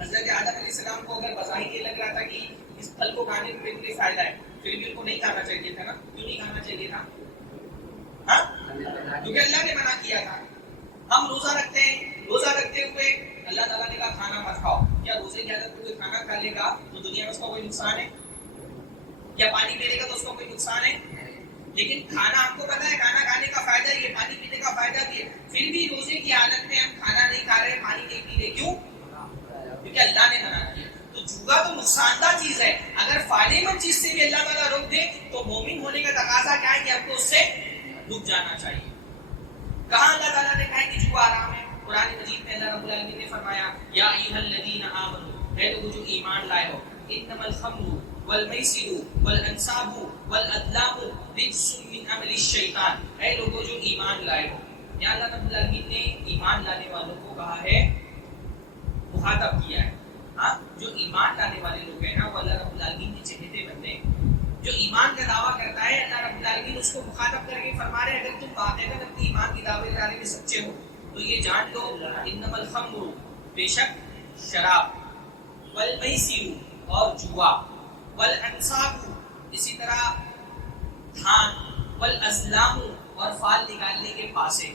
حضرت آدم علیہ السلام کو اگر بظاہر یہ لگ رہا تھا کہ اس پھل کو کھانے میں کوئی فائدہ ہے، پھر بھی ان کو نہیں کھانا چاہیے تھا نا؟ کیوں نہیں کھانا چاہیے تھا؟ ہاں کیونکہ اللہ نے منع کیا تھا۔ ہم روزہ رکھتے ہیں، روزہ رکھتے ہوئے اللہ تعالیٰ نے کہا کھانا مت کھاؤ، کیا روزے کی حالت میں کوئی کھانا کھا لے گا تو دنیا میں اس کا کوئی نقصان ہے؟ یا پانی پی لے گا تو اس کا کوئی نقصان ہے؟ لیکن کھانا آپ کو پتا ہے، کھانا کھانے کا فائدہ یہ، پانی پینے کا فائدہ بھی ہے، پھر بھی روزے کی حالت میں ہم کھانا نہیں کھا رہے، پانی نہیں پی رہے، کیوں؟ کیونکہ اللہ نے منع کیا۔ تو جوا تو نقصان دہ چیز ہے، اگر فائدے مند چیز سے بھی اللہ تعالیٰ روک دے تو مومن ہونے کا تقاضا کیا ہے کہ آپ کو اس سے رک جانا چاہیے۔ کہاں اللہ تعالیٰ نے کہا کہ جوا حرام ہے؟ قرآن مجید میں اللہ رب العالمین نے فرمایا یا ایھا الذین آمنوا، اے لوگو جو ایمان لائے ہو، انما الخمر والمیسر والانصاب والازلام رجس من عمل الشیطان، اے لوگو جو ایمان لائے ہو۔ یہاں اللہ رب العالمین نے ایمان لانے والوں کو کہا ہے، مخاطب کیا ہے۔ ہاں جو ایمان لانے والے لوگ ہیں نا، وہ اللہ رب العالمین کے چہیتے بندے ہیں۔ جو ایمان کا دعویٰ کرتا ہے، اللہ رب العالمین اس کو مخاطب کر کے فرما رہے ہیں اگر تم واقعاً اپنی ایمان کی دعوے لانے میں سچے ہو تو یہ جان لو انما الخمر، بے شک شراب، والمیسر اور جوا، والانصاب اسی طرح دھان، والازلام اور فال نکالنے کے پاسے،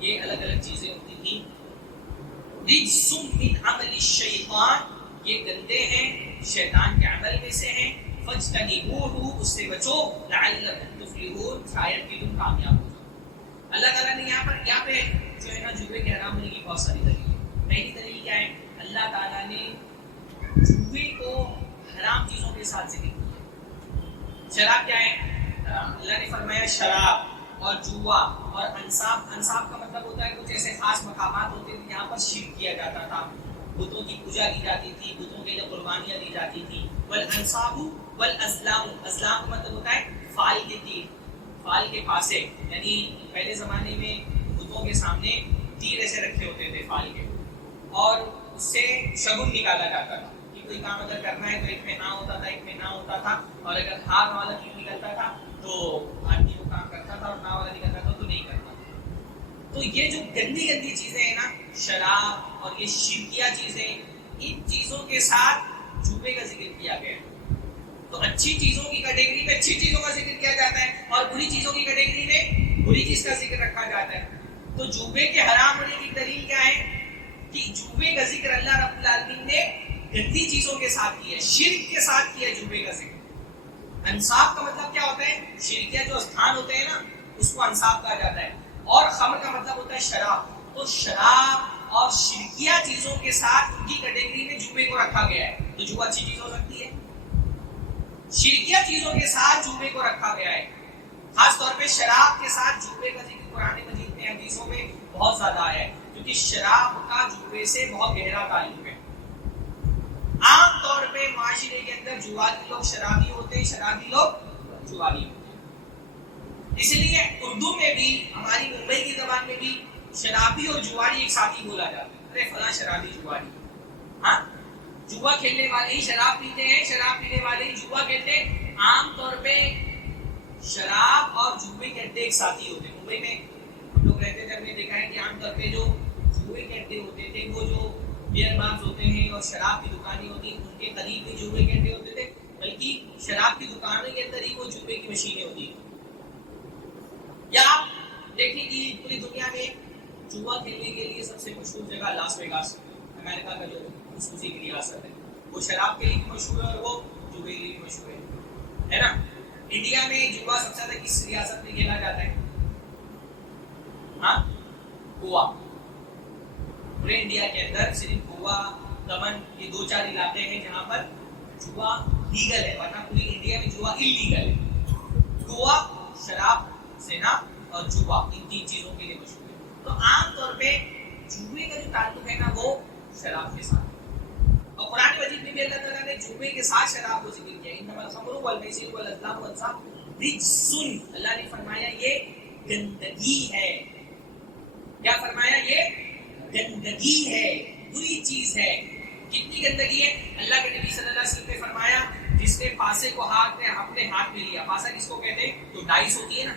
یہ الگ الگ چیزیں ہوتی تھیں۔ رجس من عمل الشیطان، یہ گندے ہیں، شیطان کے عمل میں سے ہیں۔ فاجتنبوہ، اس سے بچو، لعلکم تفلحون، شاید کہ تم کامیاب ہو جاؤ۔ اللہ تعالیٰ نے یہاں پہ جو ہے نا جوے کے حرام ہونے کی بہت ساری دلیل ہے۔ پہلی دلیل کیا ہے؟ اللہ تعالیٰ نے جوے کو حرام چیزوں کے ساتھ ذکر کیا۔ شراب کیا ہے؟ اللہ نے فرمایا شراب اور جوا اور انصاب۔ انصاب کا مطلب ہوتا ہے کچھ ایسے خاص مقامات ہوتے تھے جہاں پر شرک کیا جاتا تھا، بتوں کی پوجا کی جاتی تھی، بتوں کے لیے قربانیاں دی جاتی تھی۔ والانصاب والازلام، ازلام کا مطلب ہوتا ہے فال کے تیر، فال کے پاسے، یعنی پہلے زمانے میں بتوں کے سامنے تیر ایسے رکھے ہوتے تھے فال کے، اور اس سے شگن نکالا جاتا تھا کہ کوئی کام اگر کرنا ہے تو ایک میں ہاں ہوتا تھا، ایک میں نہ ہوتا تھا، اور اگر ہاں والا تیر نکلتا تھا تو آدمی وہ کام کرتا تھا، اور نہ والا نکلتا تھا تو نہیں کرتا تھا۔ تو یہ جو گندی گندی چیزیں ہیں نا، شراب اور یہ شرکیہ چیزیں، ان چیزوں کے ساتھ جوبے کا ذکر کیا گیا ہے۔ تو اچھی چیزوں کی کیٹیگری میں اچھی چیزوں کا ذکر کیا جاتا ہے، اور بری چیزوں کی کیٹیگری میں بری چیز کا ذکر رکھا جاتا ہے۔ تو جوبے کے حرام ہونے کی دلیل کیا ہے کہ جوبے کا ذکر اللہ رب العالمین نے گندی چیزوں کے ساتھ کیا ہے، شرک کے ساتھ کیا ہے جوبے کا ذکر۔ انصاب کا مطلب کیا ہوتا ہے؟ شرکیہ جو استھان ہوتے ہیں نا، اس کو انصاب کہا جاتا ہے، اور خمر کا مطلب ہوتا ہے شراب۔ تو شراب اور شرکیہ چیزوں کے ساتھ ان کی کیٹیگری میں جوبے کو رکھا گیا ہے۔ تو جوا اچھی چیز ہو سکتی ہے، شرکیہ چیزوں کے ساتھ جوبے کو رکھا گیا ہے۔ خاص طور پہ شراب کے ساتھ جوبے کا ذکر قرآن مجید میں حدیثوں میں بہت زیادہ آیا ہے، کیونکہ شراب کا جوبے سے بہت گہرا تعلق ہے۔ عام طور پہ معاشرے کے اندر جوالی لوگ شرابی ہوتے ہیں، شرابی لوگ جوالی ہوتے ہیں۔ اس لیے اردو میں بھی، ہماری ممبئی کی زبان میں بھی شرابی اور جوالی ایک ساتھ ہی بولا جاتا ہے۔ ارے فلاں شرابی جوالی، ہاں جوا کھیلنے والے ہی شراب پیتے ہیں، شراب پینے والے ہی جوا کھیلتے ہیں۔ عام طور پہ شراب اور جوئے کے اڈے ایک ساتھ ہی ہوتے ہیں۔ ممبئی میں ہم لوگ رہتے تھے، ہم نے دیکھا ہے کہ عام طور پہ جو جوئے کے اڈے ہوتے تھے، وہ جو بیئر بارز ہوتے ہیں اور شراب کی دکانیں ہوتی ہیں، ان کے قریب بھی جوئے کے اڈے ہوتے تھے، بلکہ شراب کی دکانوں کے اندر ہی وہ جوئے کی مشینیں ہوتی ہیں۔ یا آپ دیکھیں کہ پوری دنیا میں جوا کھیلنے کے لیے سب سے مشہور جگہ لاس ویگاس، امریکہ کا جو خصوصی کی ریاست ہے، وہ شراب کے لیے بھی مشہور ہے اور وہ جوئے کے لیے بھی مشہور ہے نا۔ انڈیا میں جوا سب سے زیادہ کس ریاست میں کھیلا جاتا ہے؟ ہاں گوا۔ پورے انڈیا کے اندر صرف گوا، دمن، یہ 2-4 علاقے ہیں جہاں پر جوا لیگل ہے، ورنہ پوری انڈیا میں جوا اللیگل ہے۔ گوا شراب، زنا اور جوا، ان 3 چیزوں کے لیے مشہور ہے۔ تو عام طور پہ جوئے کا جو تعلق ہے نا، وہ شراب کے ساتھ، اور قرآن مجید میں بھی اللہ تعالیٰ نے جوئے کے ساتھ شراب کو ذکر کیا۔ انما الخمر والمیسر والازلام والانصاب رجس، اللہ نے فرمایا یہ گندگی ہے۔ کیا فرمایا؟ یہ گندگی ہے، بری چیز ہے۔ کتنی گندگی ہے؟ اللہ کے نبی صلی اللہ علیہ وسلم نے فرمایا جس نے پاسے کو اپنے ہاتھ میں لیا، پاسا کس کو کہتے ہیں؟ جو ڈائس ہوتی ہے نا،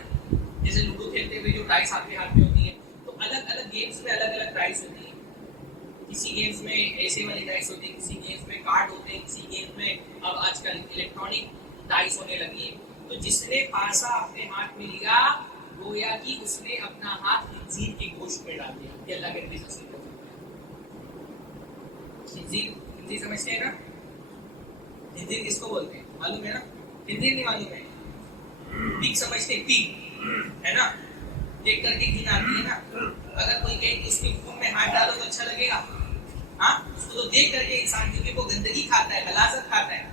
جیسے لوڈو کھیلتے ہوئے جو ڈائس آپ کے ہاتھ میں ہوتی ہے، تو الگ الگ گیمز میں الگ الگ ڈائس ہوتی ہے۔ کسی گیمز میں ایسے والی ڈائس ہوتی ہے، کسی گیمز میں کارڈ ہوتے ہیں، کسی گیمز میں اب آج کل الیکٹرانک ڈائس ہونے لگی ہے۔ تو جس نے پاسا اپنے ہاتھ میں لیا، گویا کہ اس نے اپنا ہاتھ خنزیر کے گوشت پہ ڈال دیا۔ یہ اللہ کے نبی صلی اللہ علیہ وسلم خنزیر سمجھتے ہیں نا؟ خنزیر کس کو بولتے ہیں معلوم ہے نا؟ خنزیر نہیں معلوم ہے؟ پیگ سمجھتے ہیں، پیگ ہے نا؟ دیکھ کر کے گھن آتی ہے نا۔ اگر کوئی کہے کہ اس کے خون میں ہاتھ ڈالو تو اچھا لگے گا؟ ہاں، اس کو تو دیکھ کر کے انسان، کیونکہ وہ گندگی کھاتا ہے، غلاظت کھاتا ہے۔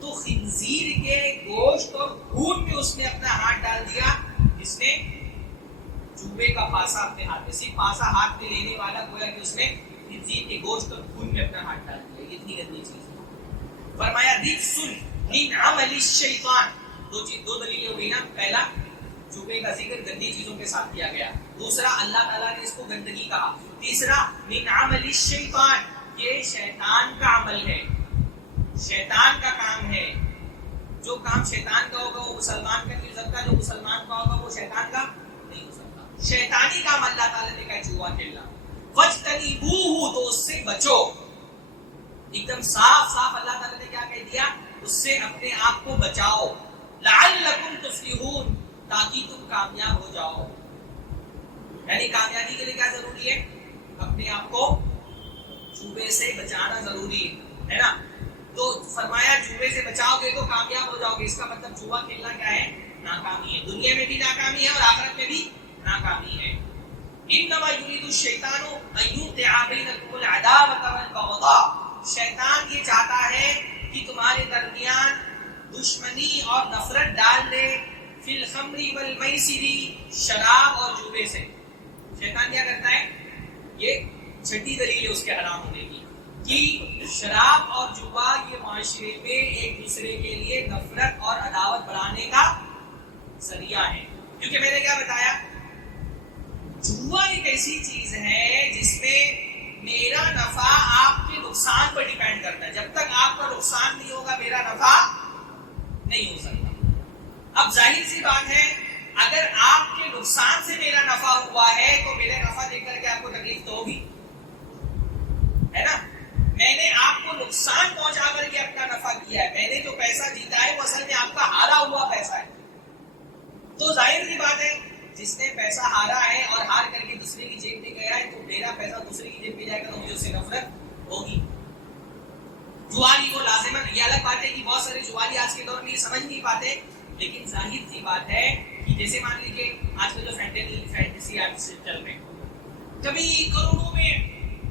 تو خنزیر کے گوشت اور خون میں اس نے اپنا ہاتھ ڈال دیا، جس نے جوبے کا پاسا اپنے ہاتھ میں، صرف پاسا ہاتھ میں لینے والا، گویا کہ اس نے خنزیر کے گوشت اور خون میں اپنا ہاتھ ڈال دیا۔ یہ اتنی گندی چیز ہے۔ فرمایا رجس من عمل الشیطان۔ دو دلیلیں ہو گئی نا۔ پہلا، جوبے کا ذکر گندی چیزوں کے ساتھ کیا گیا۔ دوسرا، اللہ تعالیٰ نے اس کو گندگی کہا۔ تیسرا، من عمل الشیطان، یہ شیطان کا عمل ہے، شیطان کا کام ہے۔ جو کام شیطان کا ہوگا وہ مسلمان کا نہیں ہو سکتا، جو مسلمان کا ہوگا وہ شیطان کا نہیں ہو سکتا۔ شیطانی کام اللہ تعالیٰ نے کہا جوا کھیلنا۔ فاجتنبوہ، تو اس سے بچو۔ ایک دم صاف صاف اللہ تعالیٰ نے کیا کہہ دیا؟ اس سے اپنے آپ کو بچاؤ۔ لعلکم تفلحون، تاکہ تم کامیاب ہو جاؤ۔ یعنی کامیابی کے لیے کیا ضروری ہے؟ اپنے آپ کو جوے سے بچانا ضروری ہے نا۔ تو فرمایا جوے سے بچاؤ گے تو کامیاب ہو جاؤ گے۔ اس کا مطلب جوا کھیلنا کیا ہے؟ ناکامی ہے، دنیا میں بھی ناکامی ہے اور آخرت میں بھی ناکامی ہے۔ انما یرید الشیطان ان یوقع بینکم العداوۃ والبغضاء، شیطان یہ چاہتا ہے کہ تمہارے درمیان دشمنی اور نفرت ڈال دے، فی الخمر والمیسر، شراب اور جوے سے۔ شیطان کیا کرتا ہے؟ یہ چھٹی دلیل ہے اس کے حرام ہونے کی۔ کہ شراب اور جوا یہ معاشرے میں ایک دوسرے کے لیے نفرت اور عداوت بڑھانے کا ذریعہ ہے. کیونکہ میں نے کیا بتایا، جوا ایک ایسی چیز ہے جس میں میرا نفع آپ کے نقصان پر ڈیپینڈ کرتا ہے. جب تک آپ کا نقصان نہیں ہوگا میرا نفع نہیں ہو سکتا. اب ظاہر سی بات ہے، اگر آپ کے نقصان سے میرا نفع ہوا ہے تو میرا نفع دیکھ کر کے آپ کو تکلیف تو ہوگی، ہے نا. میں نے آپ کو نقصان پہنچا کر کے اپنا نفع کیا ہے. میں نے جو پیسہ جیتا ہے وہ اصل میں آپ کا ہارا ہوا پیسہ ہے. تو ظاہر سی بات ہے، جس نے پیسہ ہارا ہے اور ہار کر کے دوسرے کی جیب میں گیا ہے تو میرا پیسہ دوسرے کی جیب میں جائے گا تو مجھے اس سے نفرت ہوگی. جواری کو لازماً، یہ الگ بات ہے کہ بہت سارے جواری آج کے دور میں یہ سمجھ نہیں پاتے، لیکن ظاہر سی بات ہے کہ جیسے مان لیجیے آج کل جو فینٹیسی آرٹس چل رہے ہیں، کبھی کروڑوں میں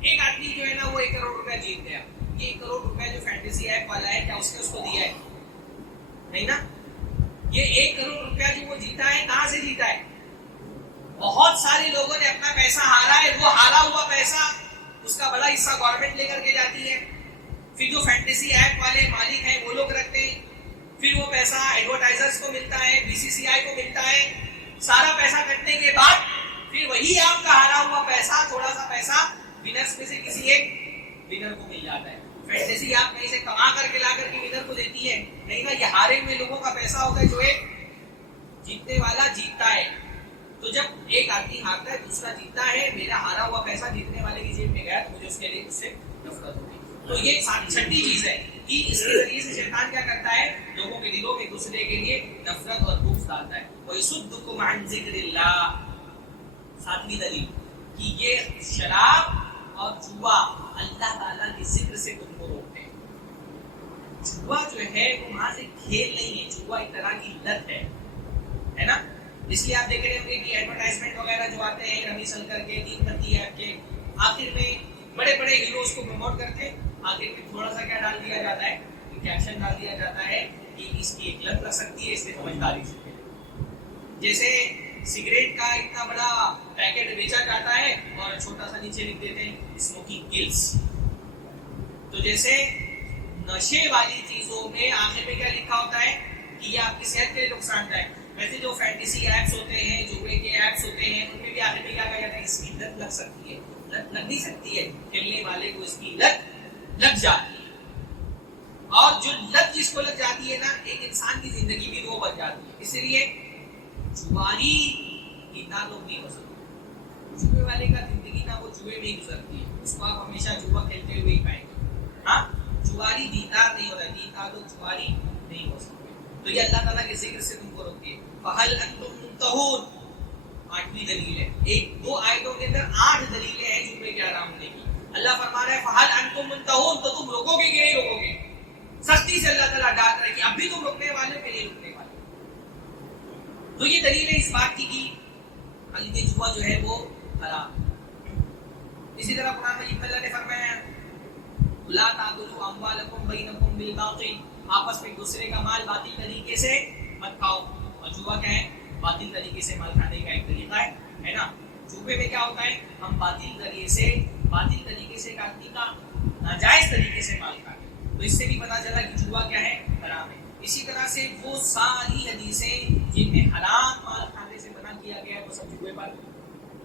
ایک آدمی جو ہے نا وہ 1 کروڑ روپیہ جیت گیا. یہ 1 کروڑ روپیہ جو فینٹیسی ایپ والا ہے، کیا اس نے اس کو دیا ہے؟ نہیں نا. یہ 1 کروڑ روپیہ جو وہ جیتا ہے کہاں سے جیتا ہے؟ بہت سارے لوگوں نے اپنا پیسہ ہارا ہے. وہ ہارا ہوا پیسہ اس کا بڑا حصہ گورنمنٹ لے کر کے جاتی ہے. پھر جو فینٹیسی ایپ والے مالک ہیں وہ لوگ رکھتے ہیں. پھر وہ پیسہ ایڈورٹائزرز کو ملتا ہے، BCCI کو ملتا ہے. سارا پیسہ کٹنے کے بعد پھر وہی آپ کا ہارا ہوا پیسہ، تھوڑا سا پیسہ ونرز میں سے کسی ایک ونر کو مل جاتا ہے. فینٹیسی آپ کہیں سے کما کر کے لا کر کے ونر کو دیتی ہے نہیں نا. یہ ہارے ہوئے لوگوں کا پیسہ ہوتا ہے جو ایک جیتنے والا جیتتا ہے. تو جب ایک آدمی ہارتا ہے دوسرا جیتتا ہے، میرا ہارا ہوا پیسہ جیتنے والے کی جیب میں گیا تو مجھے اس کے لیے اس سے نفرت ہوگی. تو یہ چھٹی چیز ہے کہ اس کے ذریعے سے شیطان کیا کرتا ہے، لوگوں کے دلوں میں ایک دوسرے کے لیے نفرت اور بغض ڈالتا ہے. وَيَصُدُّكُمْ عَنْ ذِكْرِ اللَّهِ. 7ویں دلیل کہ یہ شراب اور جوا اللہ تعالیٰ کے ذکر سے تم کو روکتے ہیں. جوا جو ہے وہ وہاں سے کھیل نہیں ہے، جوا ایک طرح کی لت ہے نا. اس لیے آپ دیکھ رہے ہوں گے کہ ایڈورٹائزمنٹ وغیرہ جو آتے ہیں رمی سل کر کے، دین بتی ایپ کے، آخر میں بڑے بڑے ہیروز کو پروموٹ کرتے ہیں. آخر میں تھوڑا سا کیا ڈال دیا جاتا ہے، کیپشن ڈال دیا جاتا ہے کہ اس کی ایک لت لگ سکتی ہے، اس سے سمجھداری سے. جیسے سگریٹ کا اتنا بڑا پیکٹ بیچا جاتا ہے اور چھوٹا سا نیچے لکھ دیتے ہیں اسموکنگ کلز. تو جیسے نشے والی چیزوں میں آخر میں کیا لکھا ہوتا ہے کہ یہ آپ کی صحت کے لیے نقصان دہ ہے. ویسے جو فینٹیسی ایپس ہوتے ہیں، جوے کے ایپس ہوتے ہیں، ان میں بھی آخر میں کیا کہا جاتا ہے اس کی لت لگ سکتی ہے. لت لگ نہیں سکتی ہے، کھیلنے والے کو اس کی لت لگ جاتی ہے. اور جو لت جس کو لگ جاتی ہے نا، ایک انسان کی زندگی بھی وہ بن جاتی ہے. اس لیے جواری کی تعلق نہیں ہو سکتی. جوے والے کا زندگی نا وہ جوے میں ہی گزرتی ہے، اس کو آپ ہمیشہ جوا کھیلتے ہوئے ہی پائیں گے. ہاں، جواری دیدار نہیں ہوتا، دیدار تو جواری نہیں ہو سکتی. تو یہ اللہ تعالیٰ کے ذکر سے تم کو روکتی ہے. فَهَلْ أَنْتُمْ مُنْتَهُونَ. 8ویں دلیل ہے. ایک دو آیتوں کے اندر 8 دلیلیں ہیں جوے کے حرام ہونے کی. اللہ فرما رہا ہے فَهَلْ أَنْتُمْ مُنْتَهُونَ. تو تم روکو گے کہ نہیں روکو گے؟ سختی سے اللہ تعالیٰ ڈانٹ رہا ہے کہ اب بھی تم روکنے والے کہ نہیں روکنے والے. تو یہ دلیل ہے اس بات کی کہ علی جوا جو ہے وہ حرام. اسی طرح قرآن مجید میں اللہ نے فرمایا لا تاکلوا اموالکم بینکم بالباطل. آپس میں ایک دوسرے کا مال باطل طریقے سے مت کھاؤ. اور جوا کیا ہے؟ باطل طریقے سے مال کھانے کا ایک طریقہ ہے نا. جوے میں کیا ہوتا ہے؟ ہم باطل طریقے سے ایک آدمی کا ناجائز طریقے سے مال کھاتے. تو اس سے بھی پتہ چلا کہ جوا کیا ہے؟ حرام ہے. اسی طرح سے وہ ساری حدیثیں جن میں حرام مال کھانے سے منع کیا گیا ہے وہ سب جوے پر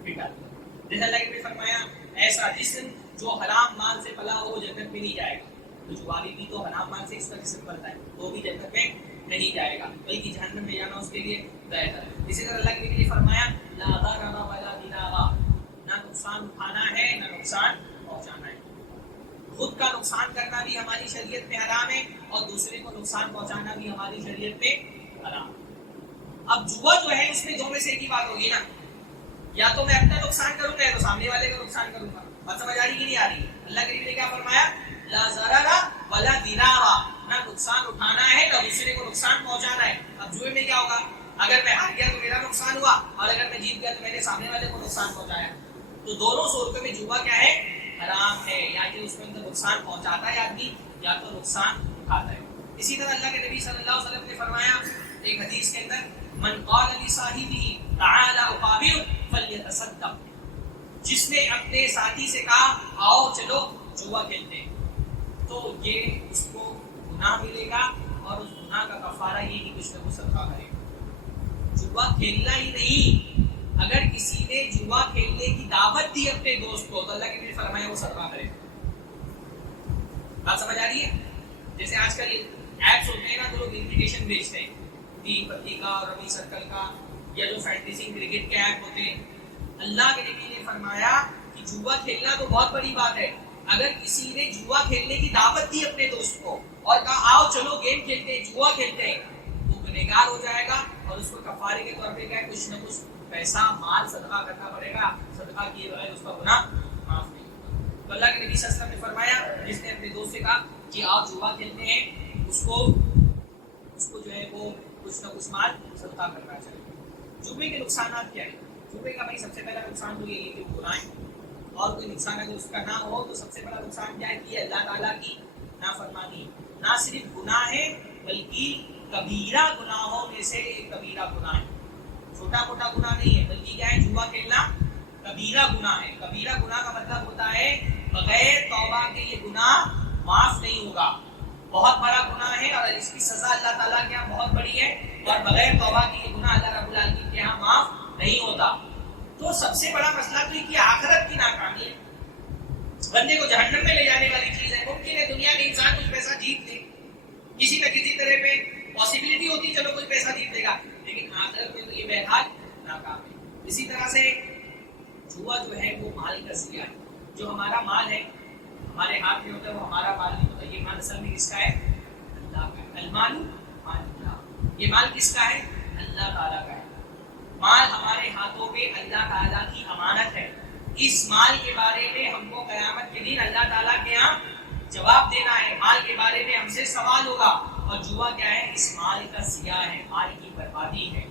فٹ آتی ہے. جیسے اللہ نے فرمایا ایسا جسم جو حرام مال سے پلا ہو جنت میں نہیں جائے گا. تو جواری بھی تو حرام مال سے اس کا جسم پلتا ہے، وہ بھی جنت میں نہیں جائے گا بلکہ جہنم میں جانا اس کے لیے بہتر ہے. اسی طرح اللہ نے فرمایا لا ضرر ولا ضرار. نہ نقصان اٹھانا ہے نہ نقصان پہنچانا ہے. خود کا نقصان کرنا بھی ہماری شریعت میں حرام ہے اور دوسرے کو نقصان پہنچانا بھی ہماری شریعت میں حرام. اب جوا جو ہے اس میں دو میں سے ایک ہی بات ہوگی نا، یا تو میں اپنا نقصان کروں گا یا تو سامنے والے کا نقصان کروں گا. بات سمجھ آ رہی کہ نہیں آ رہی؟ اللہ کے نبی نے کیا فرمایا لا ضرر ولا ضرار. نہ نقصان اٹھانا ہے نہ دوسرے کو نقصان پہنچانا ہے. اب جوئے میں کیا ہوگا؟ اگر میں ہار گیا تو میرا نقصان ہوا اور اگر میں جیت گیا تو میں نے سامنے والے کو نقصان پہنچایا. تو دونوں صورتوں میں جوا کیا ہے؟ حرام ہے. یا کہ اس میں نقصان پہنچاتا ہے آدمی یا تو نقصان اٹھاتا ہے. اسی طرح اللہ کے نبی صلی اللہ علیہ وسلم نے فرمایا ایک حدیث کے اندر من قال لصاحبه تعالى اقابل فليتصدق. جس نے اپنے ساتھی سے کہا آؤ چلو جوا کھیلتے ہیں تو یہ اس کو گناہ ملے گا اور اس گناہ کا کفارہ یہ کہ کچھ نہ کچھ صدقہ کرے گا. جوا کھیلنا ہی نہیں, اگر کسی نے جوا کھیلنے کی دعوت دی اپنے دوست کو تو اللہ کے نبی نے فرمایا وہ صدقہ کرے. بات سمجھ آ رہی ہے؟ جیسے آج کل ایپس ہوتے ہیں نا تو لوگ انویٹیشن بھیجتے ہیں, 3 پتی کا اور رمی سرکل کا, یا جو فینٹیسی کرکٹ کے ایپ ہوتے ہیں. اللہ کے نبی نے فرمایا کہ جوا کھیلنا تو بہت بڑی بات ہے, اگر کسی نے جوا کھیلنے کی دعوت دی اپنے دوست کو اور کہا آؤ چلو گیم کھیلتے ہیں, جوا کھیلتے ہیں, وہ گنہگار ہو جائے گا اور اس کو کفارے کے طور پہ کچھ نہ کچھ پیسہ مال صدقہ کرنا پڑے گا. صدقہ کیے بغیر اس کا گناہ معاف نہیں ہوگا. تو اللہ کے نبی صلی اللہ علیہ وسلم نے فرمایا جس نے اپنے دوست سے کہا کہ آؤ جوا کھیلتے ہیں, اس کو جو ہے وہ کچھ نہ کچھ مال صدقہ کرنا چاہیے. جوے کے نقصانات کیا ہیں؟ جوے کا بھائی سب سے پہلا نقصان تو یہی ہے کہ گناہ ہے, اور کوئی نقصان اگر اس کا نہ ہو تو سب سے بڑا نقصان کیا ہے کہ اللہ تعالیٰ کی نافرمانی. نہ صرف گناہ ہے بلکہ کبیرہ گناہوں میں سے ایک کبیرہ گناہ ہے, چھوٹا موٹا گناہ نہیں ہے بلکہ کیا ہے, جوا کھیلنا کبیرہ گناہ ہے. کبیرہ گناہ کا مطلب ہوتا ہے بغیر توبہ کے یہ گناہ معاف نہیں ہوگا, بہت بڑا گناہ ہے اور اس کی سزا اللہ تعالیٰ کے یہاں بہت بڑی ہے, اور بغیر توبہ کے یہ گناہ اللہ رب العالمین کے یہاں معاف نہیں ہوتا. تو سب سے بڑا مسئلہ تو یہ کہ آخرت کی ناکامی ہے, بندے کو جہنم میں لے جانے والی چیز ہے. ممکن ہے دنیا میں انسان کچھ پیسہ جیت لے, کسی نہ کسی طرح پہ پاسبلٹی ہوتی چلو کچھ پیسہ جیت لے گا, لیکن آخرت میں تو یہ بہرحال ناکام ہے. اسی طرح سے جوا جو ہے وہ مال کا ذریعہ ہے. جو ہمارا مال ہے ہمارے ہاتھ میں ہوتا ہے وہ ہمارا مال نہیں ہوتا. یہ مال اصل میں کس کا ہے؟ اللہ کا ہے. المال مال اللہ. یہ مال کس کا ہے؟ اللہ تعالیٰ کا ہے. مال ہمارے ہاتھوں میں اللہ تعالیٰ کی امانت ہے. اس مال کے بارے میں ہم کو قیامت کے دن اللہ تعالیٰ کے یہاں جواب دینا ہے. مال کے بارے میں ہم سے سوال ہوگا. اور جوا کیا ہے؟ اس مال کا ضیاع ہے, مال کی بربادی ہے.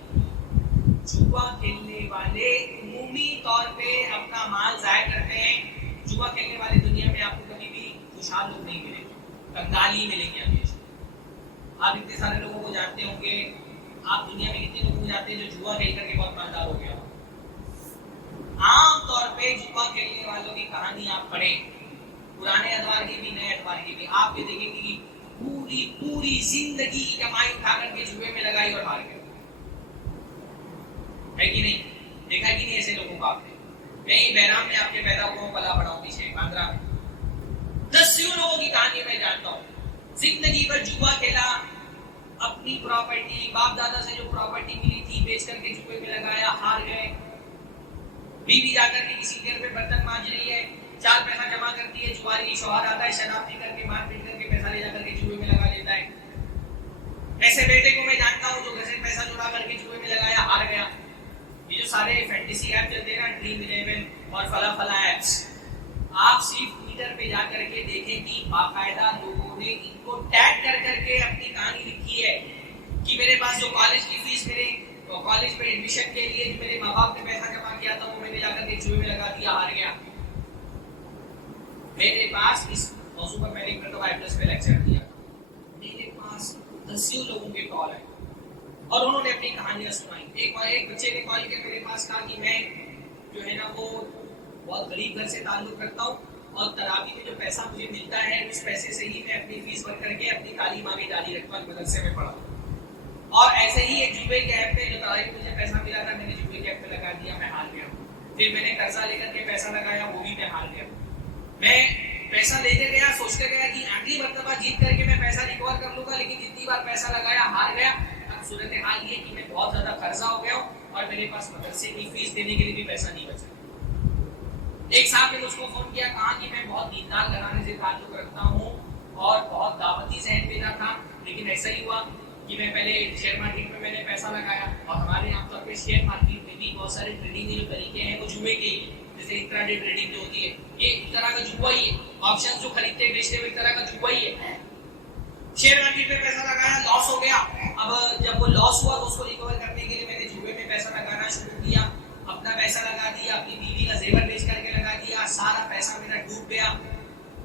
جوا کھیلنے والے عمومی طور پہ اپنا مال ضائع کرتے ہیں. جوا کھیلنے والے دنیا میں آپ کو کبھی بھی خوشحال لوگ نہیں ملیں گے, کنگالی ملیں گے ہمیشہ. آپ اتنے سارے لوگوں کو جانتے ہوں گے, آپ دنیا میں کتنے لوگوں کو جانتے ہیں جو جوا کھیل کر کے بہت مالدار ہو گیا. عام طور پہ جوا کھیلنے والوں کی کہانی آپ پڑھیں, پرانے ادوار کی بھی نئے ادوار کی بھی, آپ یہ دیکھیں کہ پوری زندگی کی کمائی اٹھا کر کے جوئے میں لگائی اور ہار گئے. ہے کہ نہیں؟ دیکھا کہ نہیں ایسے لوگوں کو آپ نے؟ میں بہرام میں آپ کے پیدا ہوا ہوں, پلا پڑا ہوں پیچھے باندرا میں. 10 لوگوں کی کہانی میں جانتا ہوں, زندگی پر جوا کھیلا, اپنی پراپرٹی باپ دادا سے جو پراپرٹی ملی تھی بیچ کر کے جوئے میں لگایا, ہار گئے. بیوی جا کر کے کسی گھر پہ برتن مانج رہی ہے, 4 پیسہ جمع کرتی ہے, جواری شوہر آتا ہے شراب پی کر کے مار پیٹ کر کے پیسہ لے جا کر کے جوئے میں لگا لیتا ہے. ایسے بیٹے کو میں جانتا ہوں جو گھر سے پیسہ چڑا کر کے جوئے میں لگایا, ہار گیا. یہ جو سارے فینٹیسی ایپ چلتے ہیں نا, ڈریم 11 اور فلا ایپس, آپ صرف ٹویٹر پہ جا کر کے دیکھیں کہ باقاعدہ لوگوں نے ان کو ٹیگ کر کر کے اپنی کہانی لکھی ہے کہ میرے پاس جو کالج کی فیس, میرے کالج میں ایڈمیشن کے لیے جو میرے ماں باپ نے پیسہ جمع کیا تھا وہ میں نے جا کر کے جوئے میں لگا دیا, ہار گیا. میرے پاس اس موضوع پر میں نے ایڈریس پہ لیکچر دیا, میرے پاس 10 لوگوں کے کال آئے اور انہوں نے اپنی کہانیاں سنائی. ایک بچے نے کال کیا میرے پاس, کہا کہ میں جو ہے نا وہ بہت غریب گھر سے تعلق رکھتا ہوں اور تراویح میں جو پیسہ مجھے ملتا ہے اس پیسے سے ہی میں اپنی فیس بھر کر کے اپنی تعلیم آگے جاری رکھتا ہوں, مدرسے میں پڑھا. اور ایسے ہی ایک جوئے کے ایپ پہ جو تراویح مجھے پیسہ ملا تھا میں نے جوئے کے ایپ پہ لگا دیا, میں ہار گیا. پھر میں نے قرضہ لے کر کے پیسہ لگایا, وہ بھی میں ہار گیا. میں پیسہ لیتے گیا, سوچتے گیا کہ اگلی مرتبہ جیت کر کے میں پیسہ ریکور کر لوں گا, لیکن جتنی بار پیسہ لگایا ہار گیا. اب صورتحال یہ کہ میں بہت زیادہ قرضہ ہو گیا ہوں اور میرے پاس مدرسے کی فیس دینے کے لیے بھی پیسہ نہیں بچا. ایک صاحب نے مجھ کو فون کیا, کہا کہ میں بہت دیندار گھرانے سے تعلق رکھتا ہوں اور بہت دعوتی ذہن میرا تھا, لیکن ایسا ہی ہوا کہ میں پہلے شیئر مارکیٹ میں نے پیسہ لگایا, اور ہمارے عام طور پہ شیئر مارکیٹ میں بھی بہت سارے ٹریڈنگ کے جو طریقے ہیں وہ جوئے کے ہی, جیسے انٹرا ڈے ٹریڈنگ جو ہوتی ہے یہ ایک طرح کا جوا ہی ہے. آپشن جو خریدتے بیچتے ہوئے ایک طرح کا جوا ہی ہے. شیئر مارکیٹ میں پیسہ لگایا, لاس ہو گیا. اب جب وہ لاس ہوا تو اس کو ریکور کرنے کے لیے میں نے جوئے میں پیسہ لگانا شروع کیا. اپنا پیسہ لگا دیا, اپنی بیوی کا زیور بیچ کر کے لگا دیا, سارا پیسہ میرا ڈوب گیا.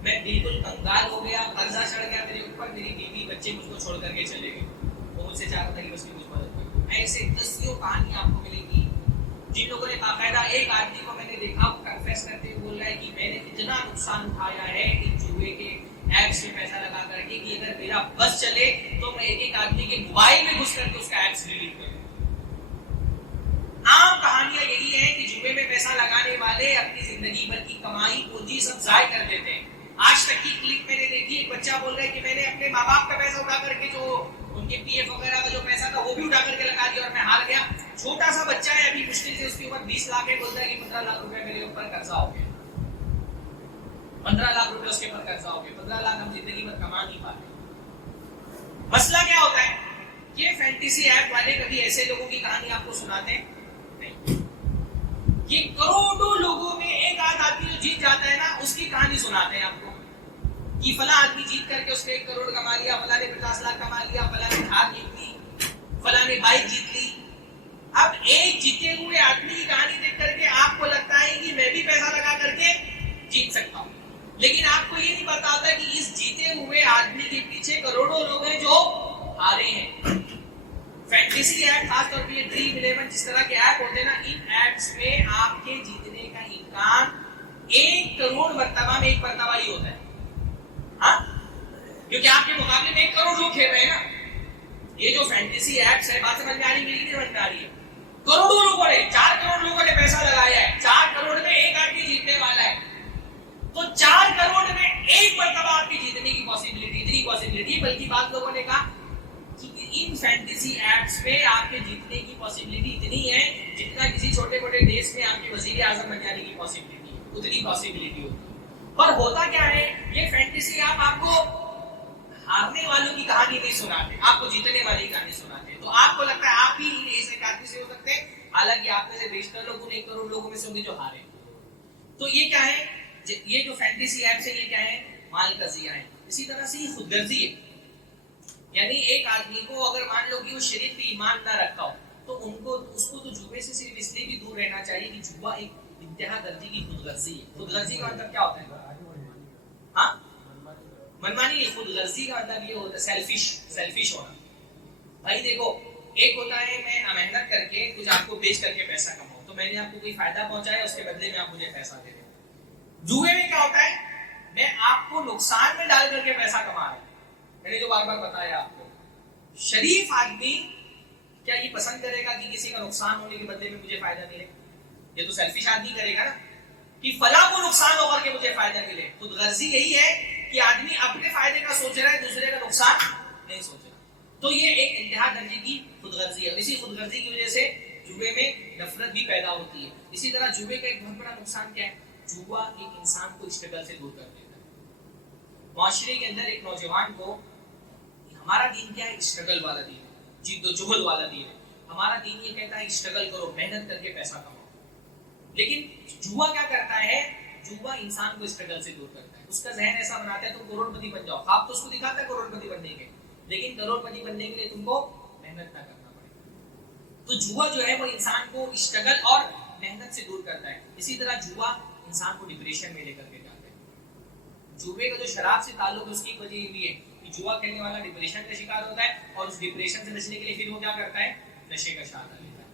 میں بالکل کنگال ہو گیا, قرضہ چڑھ گیا میرے اوپر. میری بیوی بچے مجھ کو چھوڑ کر کے چلے گئے. وہ مجھ سے چاہتا تھا کہ بس مجھ مدد کرے. ایسے 10 کہانی آپ کو ملے گی جن لوگوں نے باقاعدہ, ایک آدمی کو میں نے دیکھا وہ کنفیس کرتے ہوئے بول رہا ہے کہ میں نے اتنا نقصان اٹھایا ہے ان جوئے کے ایپس میں پیسہ لگا کر کے کہ اگر میرا بس چلے تو میں ایک ایک آدمی کے موبائل میں گھس کر کے اس کا ایپس ڈیلیٹ کروں. عام کہانیاں یہی ہیں کہ جوئے میں پیسہ لگانے والے اپنی زندگی بھر کی کمائی پونجی سب ضائع کر دیتے ہیں. آج تک کی کلپ میں نے دیکھی, ایک بچہ بول رہا ہے کہ میں نے اپنے ماں باپ کا پیسہ اٹھا کر کے, جو ان کے پی ایف وغیرہ کا جو پیسہ تھا وہ بھی اٹھا کر کے لگا دیا اور میں ہار گیا. چھوٹا سا بچہ ہے, ابھی مشکل سے اس کی عمر 20 لاکھ ہے, بولتا ہے کہ 15 لاکھ روپے میرے اوپر قرضہ ہو گیا. 15 لاکھ روپے اس کے اوپر قرضہ ہو گیا. 15 لاکھ ہم زندگی میں کما نہیں پاتے. مسئلہ کیا ہوتا ہے؟ یہ فینٹیسی ایپ والے کبھی ایسے لوگوں کی کہانی آپ کو سناتے ہیں نہیں. یہ کروڑوں لوگوں میں ایک آدھ آدمی جو جیت جاتا ہے نا, اس کی کہانی سناتے ہیں آپ کو کہ فلاں آدمی جیت کر کے اس نے 1 کروڑ کما لیا, فلاں نے 50 لاکھ کما لیا, فلاں نے کار جیت لی, فلاں نے بائک جیت لی. اب ایک جیتے ہوئے آدمی کی کہانی دیکھ کر کے آپ کو لگتا ہے کہ میں بھی پیسہ لگا کر کے جیت سکتا ہوں, لیکن آپ کو یہ نہیں پتا ہوتا کہ اس جیتے ہوئے آدمی کے پیچھے کروڑوں لوگ ہیں جو ہارے ہیں. فینٹیسی ایپ, خاص طور پہ یہ ڈریم 11 جس طرح کے ایپ ہوتے ہیں نا, ان ایپس میں آپ کے جیتنے کا امکان 1 کروڑ مرتبہ میں 1 مرتبہ ہی ہوتا ہے. ہاں, کیونکہ آپ کے مقابلے میں 1 کروڑ لوگ کھیل رہے ہیں نا. یہ جو فینٹیسی ایپس ہے, بات سمجھ میں آ رہی ہے میری؟ سمجھ میں آ رہی ہے. کروڑوں لوگوں نے, 4 کروڑ لوگوں نے پیسہ لگایا ہے, 4 کروڑ میں ایک آدمی جیتنے والا ہے. تو 4 کروڑ میں 1 مرتبہ آپ کی جیتنے کی پاسبلٹی, اتنی پاسبلٹی, بلکہ بعض لوگوں نے کہا کہ ان فینٹیسی ایپس میں آپ کے جیتنے کی پاسبلٹی اتنی ہے جتنا کسی چھوٹے موٹے دیش میں آپ کے وزیر اعظم بن جانے کی پاسبلٹی ہے, اتنی پاسبلٹی ہوتی ہے. پر ہوتا کیا ہے, یہ فینٹیسی آپ کو ہارنے والوں کی کہانی نہیں سناتے, آپ کو جیتنے والی کہانی سناتے. تو آپ کو لگتا ہے آپ ہی ایک آدمی سے ہو سکتے ہیں, حالانکہ آپ میں سے بیشتر لوگ 1 کروڑ لوگوں میں سے ہوں گے جو ہارے. تو یہ کیا ہے, یہ جو فینٹیسی ایپس ہے یہ کیا ہے, مال کا ضیاع ہے. اسی طرح سے یہ خود غرضی ہے. یعنی ایک آدمی کو اگر مان لو کہ وہ شریعت پہ ایمان نہ رکھتا ہو تو اس کو تو جوئے سے صرف اس لیے بھی دور رہنا چاہیے کہ جوا ایک انتہا درجے کی خود غرضی ہے. خود غرضی کا مطلب کیا ہوتا ہے؟ ہاں, منمانی. خود غرضی کا مطلب یہ ہوتا ہے سیلفش ہونا. بھائی دیکھو, ایک ہوتا ہے میں محنت کر کے کچھ آپ کو بیچ کر کے پیسہ کماؤں, تو میں نے آپ کو کوئی فائدہ پہنچایا, اس کے بدلے میں آپ مجھے پیسہ دے دیں. جوئے میں کیا ہوتا ہے, میں آپ کو نقصان میں ڈال کر کے پیسہ کما رہا ہوں. میں نے جو بار بار بتایا آپ کو, شریف آدمی کیا یہ پسند کرے گا کہ کسی کا نقصان ہونے کے بدلے میں مجھے فائدہ ملے؟ یہ تو سیلفش آدمی کرے گا نا کہ فلاں کو نقصان ہو کر کے مجھے فائدہ ملے. خود غرضی یہی ہے کہ آدمی اپنے فائدے کا سوچ رہا ہے, دوسرے کا نقصان نہیں سوچ رہا. تو یہ ایک انتہا درجے کی خود غرضی ہے. اسی خود غرضی کی وجہ سے جوئے میں نفرت بھی پیدا ہوتی ہے. اسی طرح جوئے کا ایک بہت بڑا نقصان کیا ہے, جوا ایک انسان کو اسٹرگل سے دور کر دیتا ہے. معاشرے کے اندر ایک نوجوان کو, ہمارا دین کیا ہے, اسٹرگل والا دین ہے, جد و جہد والا دین ہے. ہمارا دین یہ کہتا ہے اسٹرگل کرو, محنت کر کے پیسہ کماؤ. لیکن جوا کیا کرتا ہے, جوا انسان کو اسٹرگل سے دور کرتا ہے. اس کا ذہن ایسا بناتا ہے تم کروڑ پتی بن جاؤ. خواب تو اس کو دکھاتا ہے کروڑ پتی بننے کے, لیکن کروڑ پتی بننے کے لیے تم کو محنت نہ کرنا پڑے گا. تو جوا جو ہے وہ انسان کو اسٹرگل اور محنت سے دور کرتا ہے. اسی طرح جوا انسان کو ڈپریشن میں لے کر کے جاتا ہے. جوے کا جو شراب سے تعلق ہے اس کی وجہ یہ بھی ہے کہ جوا کھیلنے والا ڈپریشن کا شکار ہوتا ہے, اور اس ڈپریشن سے بچنے کے لیے پھر وہ کیا کرتا ہے, نشے کا سہارا لیتا ہے.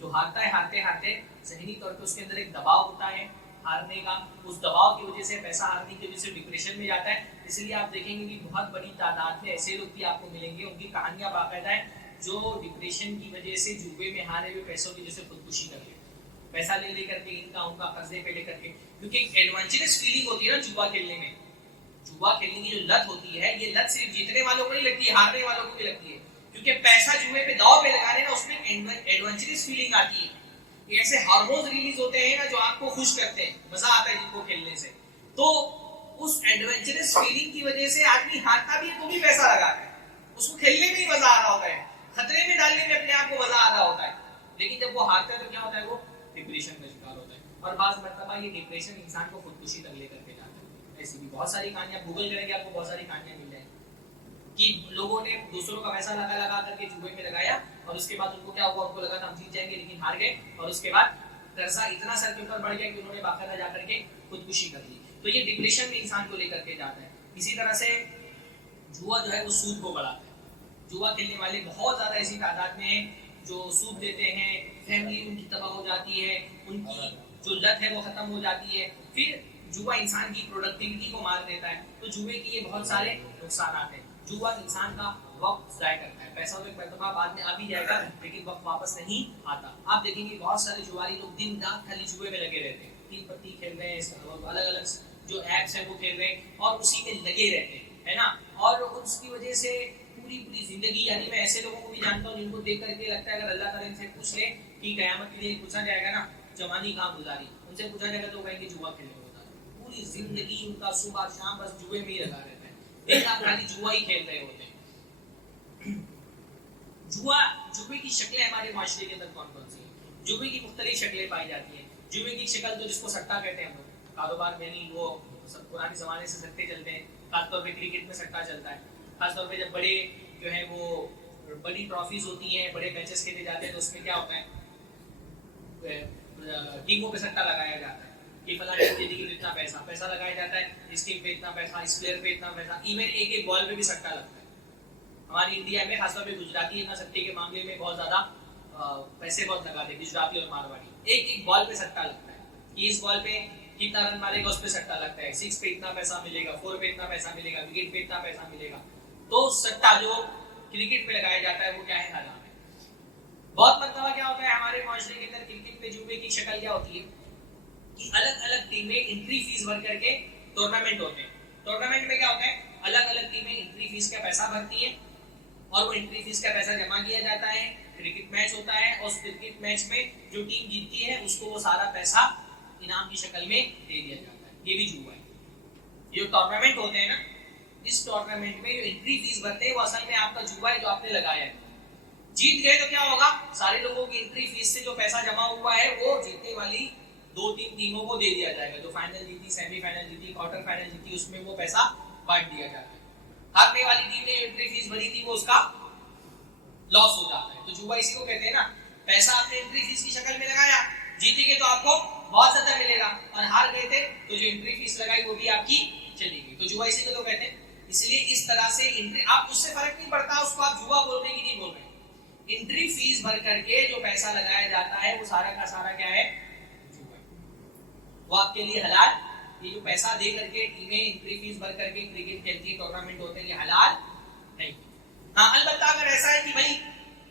جو ہارتا ہے, ہارتے ہارتے ذہنی طور پہ اس کے اندر ایک دباؤ ہوتا ہے ہارنے کا. اس دباؤ کی وجہ سے, پیسہ ہارنے کی وجہ سے ڈپریشن میں جاتا ہے. اس لیے آپ دیکھیں گے کہ بہت بڑی تعداد میں ایسے لوگ بھی آپ کو ملیں گے, ان کی کہانیاں باقاعدہ ہیں, جو ڈپریشن کی وجہ سے جوئے میں ہارے ہوئے پیسوں کی وجہ سے خودکشی کر لیتے. پیسہ لے لے کر کے, ان کا قرضے پہ لے کر کے, کیونکہ ایک ایڈونچرس فیلنگ ہوتی ہے نا جوا کھیلنے میں. جوا کھیلنے کی جو لت ہوتی ہے, یہ لت صرف جیتنے والوں کو نہیں لگتی, ہارنے والوں کو بھی لگتی ہے. کیونکہ پیسہ جوئے پہ داؤ پہ لگانے نا, اس میں ایڈونچرس فیلنگ آتی ہے. یہ ایسے ہارمونز ریلیز ہوتے ہیں نا جو آپ کو خوش کرتے ہیں, مزہ آتا ہے جن کو کھیلنے سے. تو اس ایڈونچرس فیلنگ کی وجہ سے آدمی ہارتا بھی ہے تو بھی پیسہ لگاتا ہے, اس کو کھیلنے میں ہی مزہ آ رہا ہوتا ہے, خطرے میں ڈالنے میں اپنے آپ کو مزہ آ رہا ہوتا ہے. لیکن جب وہ ہارتا ہے تو کیا ہوتا ہے, وہ ڈپریشن کا شکار ہوتا ہے. اور بعض مرتبہ یہ ڈپریشن انسان کو خودکشی تک لے کر کے جاتا ہے. ایسی بھی بہت ساری کہانیاں, گوگل کریں گے آپ کو بہت ساری کہانیاں مل جائیں کہ لوگوں نے دوسروں کا پیسہ لگا کر کے جوئے میں لگایا, اور اس کے بعد ان کو کیا ہوا, ان کو لگا تھا ہم جیت جائیں گے, لیکن ہار گئے, اور اس کے بعد قرضہ اتنا سر کے اوپر بڑھ گیا کہ انہوں نے باقاعدہ جا کر کے خودکشی کر لی. تو یہ ڈپریشن میں انسان کو لے کر کے جاتا ہے. اسی طرح سے جوا جو ہے وہ سود کو بڑھاتا ہے. جوا کھیلنے والے بہت زیادہ ایسی تعداد میں ہیں جو سود دیتے ہیں, فیملی ان کی تباہ ہو جاتی ہے, ان کی جو لت ہے وہ ختم ہو جاتی ہے. پھر جوا انسان کی پروڈکٹیوٹی کو مار دیتا ہے. تو جوے کی یہ بہت سارے نقصانات ہیں. جوا انسان کا وقت ضائع کرتا ہے. پیسہ تو ایک مرتبہ بعد میں آ بھی جائے گا لیکن وقت واپس نہیں آتا. آپ دیکھیں گے بہت سارے جواری لوگ دن رات خالی جوئے میں لگے رہتے ہیں, تین پتی کھیل رہے ہیں, الگ الگ جو ایپس ہیں وہ کھیل رہے ہیں اور اسی میں لگے رہتے ہیں, ہے نا. اور اس کی وجہ سے پوری زندگی, یعنی میں ایسے لوگوں کو بھی جانتا ہوں جن کو دیکھ کر کے لگتا ہے اگر اللہ تعالیٰ ان سے پوچھ لے کہ قیامت کے لیے پوچھا جائے گا نا جوانی کہاں گزاری, ان سے پوچھا جائے گا تو کہیں گے جوا کھیلنے کو گزاری. پوری زندگی ان کا صبح شام بس جوئے میں ہی لگا رہتا ہے, دن رات خالی جوا ہی کھیل رہے ہوتے ہیں. جوے کی شکلیں ہمارے معاشرے کے اندر کون کون سی ہیں؟ جوے کی مختلف شکلیں پائی جاتی ہیں. جوے کی شکل تو جس کو سٹا کہتے ہیں ہم لوگ, کاروبار میں نہیں, وہ سب پرانے زمانے سے سٹے چلتے ہیں. خاص طور پہ کرکٹ میں سٹا چلتا ہے, خاص طور پہ جب بڑے جو ہے وہ بڑی ٹرافیز ہوتی ہیں, بڑے میچز کھیلے جاتے ہیں تو اس میں کیا ہوتا ہے, ٹیموں پہ سٹا لگایا جاتا ہے کہ فلاں ٹیم جیتے گی تو اتنا پیسہ لگایا جاتا ہے, اس ٹیم پہ اتنا پیسہ, اس پلیئر پہ اتنا پیسہ. ایون ایک بال پہ بھی سٹا لگتا ہے. ہماری انڈیا میں خاص طور پہ گجراتی اتنا سٹے کے معاملے میں بہت زیادہ پیسے بہت لگاتے ہیں, گجراتی اور مارواڑی. ایک بال پہ سٹا لگتا ہے کہ اس بال پہ کتنا رن مارے گا, اس پہ سٹا لگتا ہے. 6 پہ اتنا پیسہ ملے گا, 4 پہ اتنا پیسہ ملے گا, وکٹ پہ اتنا پیسہ ملے گا. تو سٹا جو کرکٹ پہ لگایا جاتا ہے وہ کیا ہے, حرام ہے. بہت مرتبہ کیا ہوتا ہے ہمارے معاشرے کے اندر کرکٹ پہ جوے کی شکل کیا ہوتی ہے کہ الگ الگ ٹیمیں انٹری فیس بھر کر کے ٹورنامنٹ ہوتے ہیں. ٹورنامنٹ میں کیا ہوتا ہے, الگ الگ ٹیمیں انٹری فیس کا پیسہ بھرتی ہیں اور وہ انٹری فیس کا پیسہ جمع کیا جاتا ہے. کرکٹ میچ ہوتا ہے اور اس کرکٹ میچ میں جو ٹیم جیتتی ہے اس کو وہ سارا پیسہ انعام کی شکل میں دے دیا جاتا ہے. یہ بھی جوا ہے. یہ ٹورنامنٹ ہوتے ہیں نا, اس ٹورنامنٹ میں جو انٹری فیس بھرتے ہیں وہ اصل میں آپ کا جوا ہے جو آپ نے لگایا ہے. جیت گئے تو کیا ہوگا, سارے لوگوں کی انٹری فیس سے جو پیسہ جمع ہوا ہے وہ جیتنے والی 2-3 ٹیموں کو دے دیا جائے گا. جو فائنل جیتی, سیمی فائنل جیتی, کوارٹر فائنل جیتی, اس میں وہ پیسہ بانٹ دیا جاتا ہے. ہارنے والی ٹیم نے انٹری فیس بھری تھی وہ اس کا لاس ہو جاتا ہے. تو جوا اسی کو کہتے ہیں نا, پیسہ آپ نے انٹری فیس کی شکل میں لگایا, جیتے گے تو آپ کو بہت زیادہ ملے گا, اور ہار گئے تھے تو جو انٹری فیس لگائی وہ بھی آپ کی چلی گئی. تو جوا اسی کو تو کہتے ہیں. اس لیے اس طرح سے آپ اس سے فرق نہیں پڑتا اس کو آپ جوا بول رہے ہیں کہ نہیں بول رہے. انٹری فیس بھر کر کے جو پیسہ لگایا جاتا ہے وہ سارا کا سارا کیا ہے, جوا ہے. وہ آپ کے لیے حلال. یہ جو پیسہ دے کر کے ٹیمیں انٹری فیس بھر کر کے کرکٹ کھیلتی ہے, ٹورنامنٹ ہوتے ہیں, یہ حلال نہیں. ہاں البتہ اگر ایسا ہے کہ بھائی